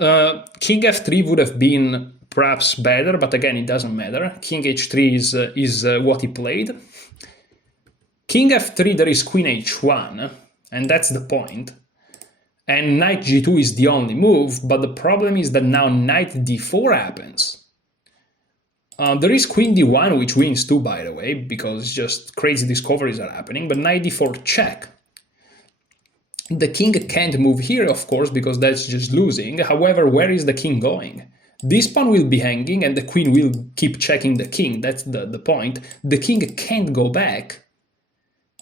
King F3 would have been perhaps better, but again, it doesn't matter. King H3 is what he played. King F3, there is Queen H1, and that's the point. And Knight G2 is the only move, but the problem is that now Knight D4 happens. There is Queen D1, which wins too, by the way, because just crazy discoveries are happening, but Knight D4 check. The king can't move here, of course, because that's just losing. However, where is the king going? This pawn will be hanging, and the queen will keep checking the king. That's the point. The king can't go back,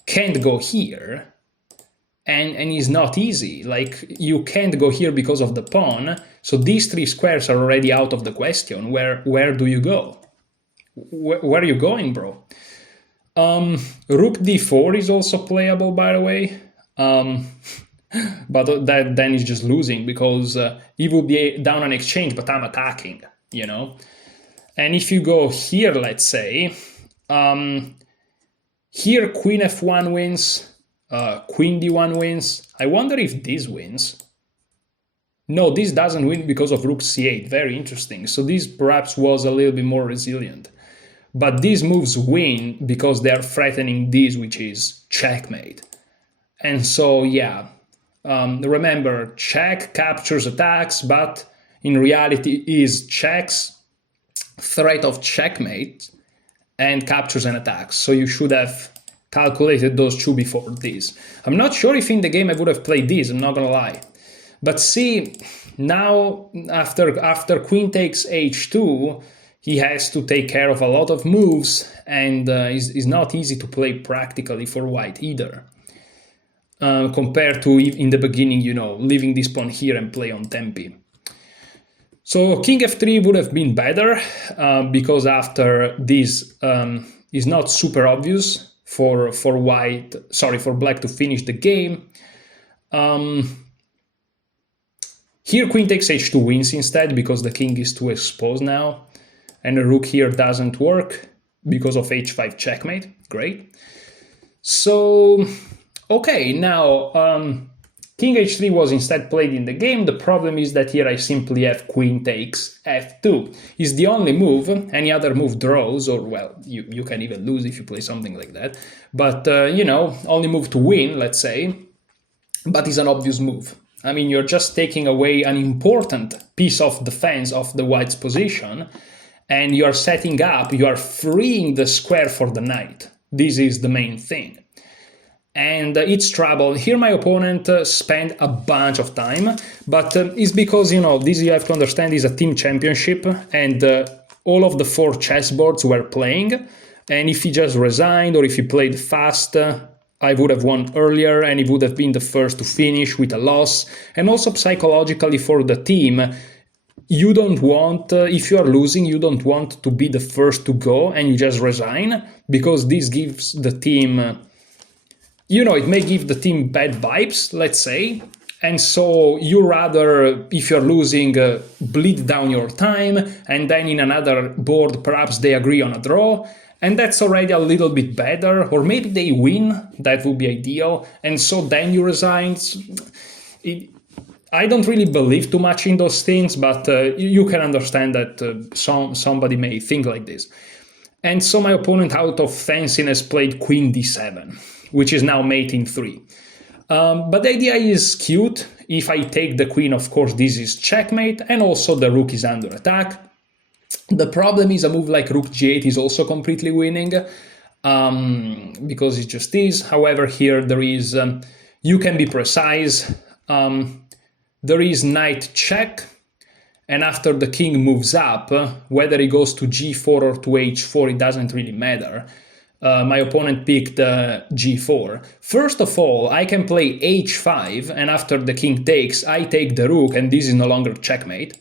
can't go here, and is not easy. Like, you can't go here because of the pawn, so these 3 squares are already out of the question. Where do you go? Where are you going, bro? Rook d4 is also playable, by the way. But that then is just losing, because he will be down an exchange, but I'm attacking, you know? And if you go here, let's say, here Queen F1 wins, Queen D1 wins. I wonder if this wins. No, this doesn't win because of Rook C8. Very interesting. So this perhaps was a little bit more resilient. But these moves win because they are threatening this, which is checkmate. And so, yeah, remember, check captures attacks, but in reality is checks, threat of checkmate, and captures and attacks. So you should have calculated those two before this. I'm not sure if in the game I would have played this, I'm not gonna lie. But see, now after queen takes h2, he has to take care of a lot of moves, and is not easy to play practically for white either. Compared to in the beginning, you know, leaving this pawn here and play on tempi. So King F3 would have been better, because after this is not super obvious for black to finish the game. Here Queen takes h2 wins instead, because the king is too exposed now, and the rook here doesn't work because of h5 checkmate. Great. So okay, now King h3 was instead played in the game. The problem is that here I simply have queen takes f2. It's the only move. Any other move draws, or well, you can even lose if you play something like that. But, you know, only move to win, let's say, but it's an obvious move. I mean, you're just taking away an important piece of defense of the white's position, and you are setting up, you are freeing the square for the knight. This is the main thing. And it's trouble. Here my opponent spent a bunch of time, but it's because, you know, this you have to understand is a team championship, and all of the 4 chessboards were playing, and if he just resigned or if he played fast, I would have won earlier, and he would have been the first to finish with a loss. And also psychologically for the team, you don't want, if you are losing, you don't want to be the first to go and you just resign, because this gives the team, you know, it may give the team bad vibes, let's say. And so you rather, if you're losing, bleed down your time, and then in another board perhaps they agree on a draw, and that's already a little bit better, or maybe they win, that would be ideal, and so then you resign. I don't really believe too much in those things, but you can understand that somebody may think like this. And so my opponent, out of fanciness, played queen d7, which is now mate in 3. But the idea is cute. If I take the queen, of course, this is checkmate, and also the rook is under attack. The problem is a move like rook g8 is also completely winning, because it just is. However, here there is, you can be precise, there is knight check, and after the king moves up, whether he goes to g4 or to h4, it doesn't really matter. My opponent picked g4. First of all, I can play h5, and after the king takes, I take the rook, and this is no longer checkmate.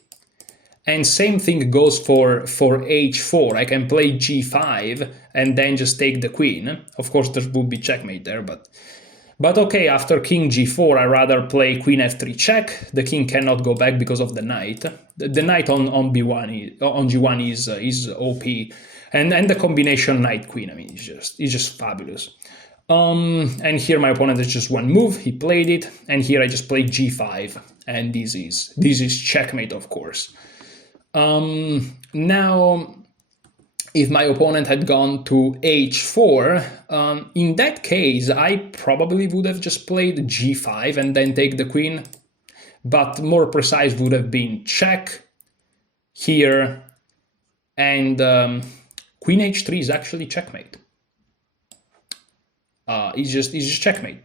And same thing goes for h4. I can play g5 and then just take the queen. Of course, there would be checkmate there, but But okay, after king g4, I rather play queen f3 check. The king cannot go back because of the knight. The knight on b1 on g1 is OP, and the combination knight queen. I mean, it's just fabulous. And here my opponent has just one move. He played it, and here I just played g5, and this is checkmate, of course. Now, if my opponent had gone to h4, in that case, I probably would have just played g5 and then take the queen. But more precise would have been check here, and queen h3 is actually checkmate. It's just checkmate.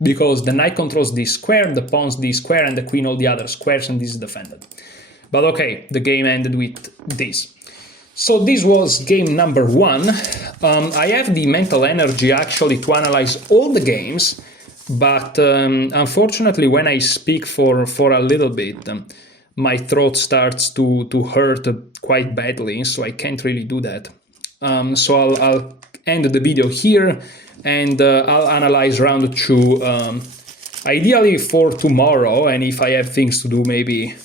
Because the knight controls this square, the pawn's this square, and the queen all the other squares, and this is defended. But okay, the game ended with this. So this was game number 1. I have the mental energy actually to analyze all the games, but unfortunately when I speak for a little bit, my throat starts to hurt quite badly, so I can't really do that. So I'll end the video here, and I'll analyze round 2, ideally for tomorrow, and if I have things to do, maybe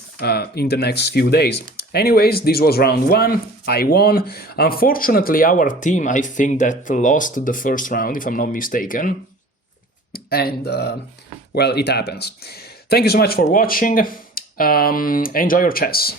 in the next few days. Anyways, this was round 1, I won. Unfortunately, our team, I think that lost the first round, if I'm not mistaken. And, well, it happens. Thank you so much for watching. Enjoy your chess.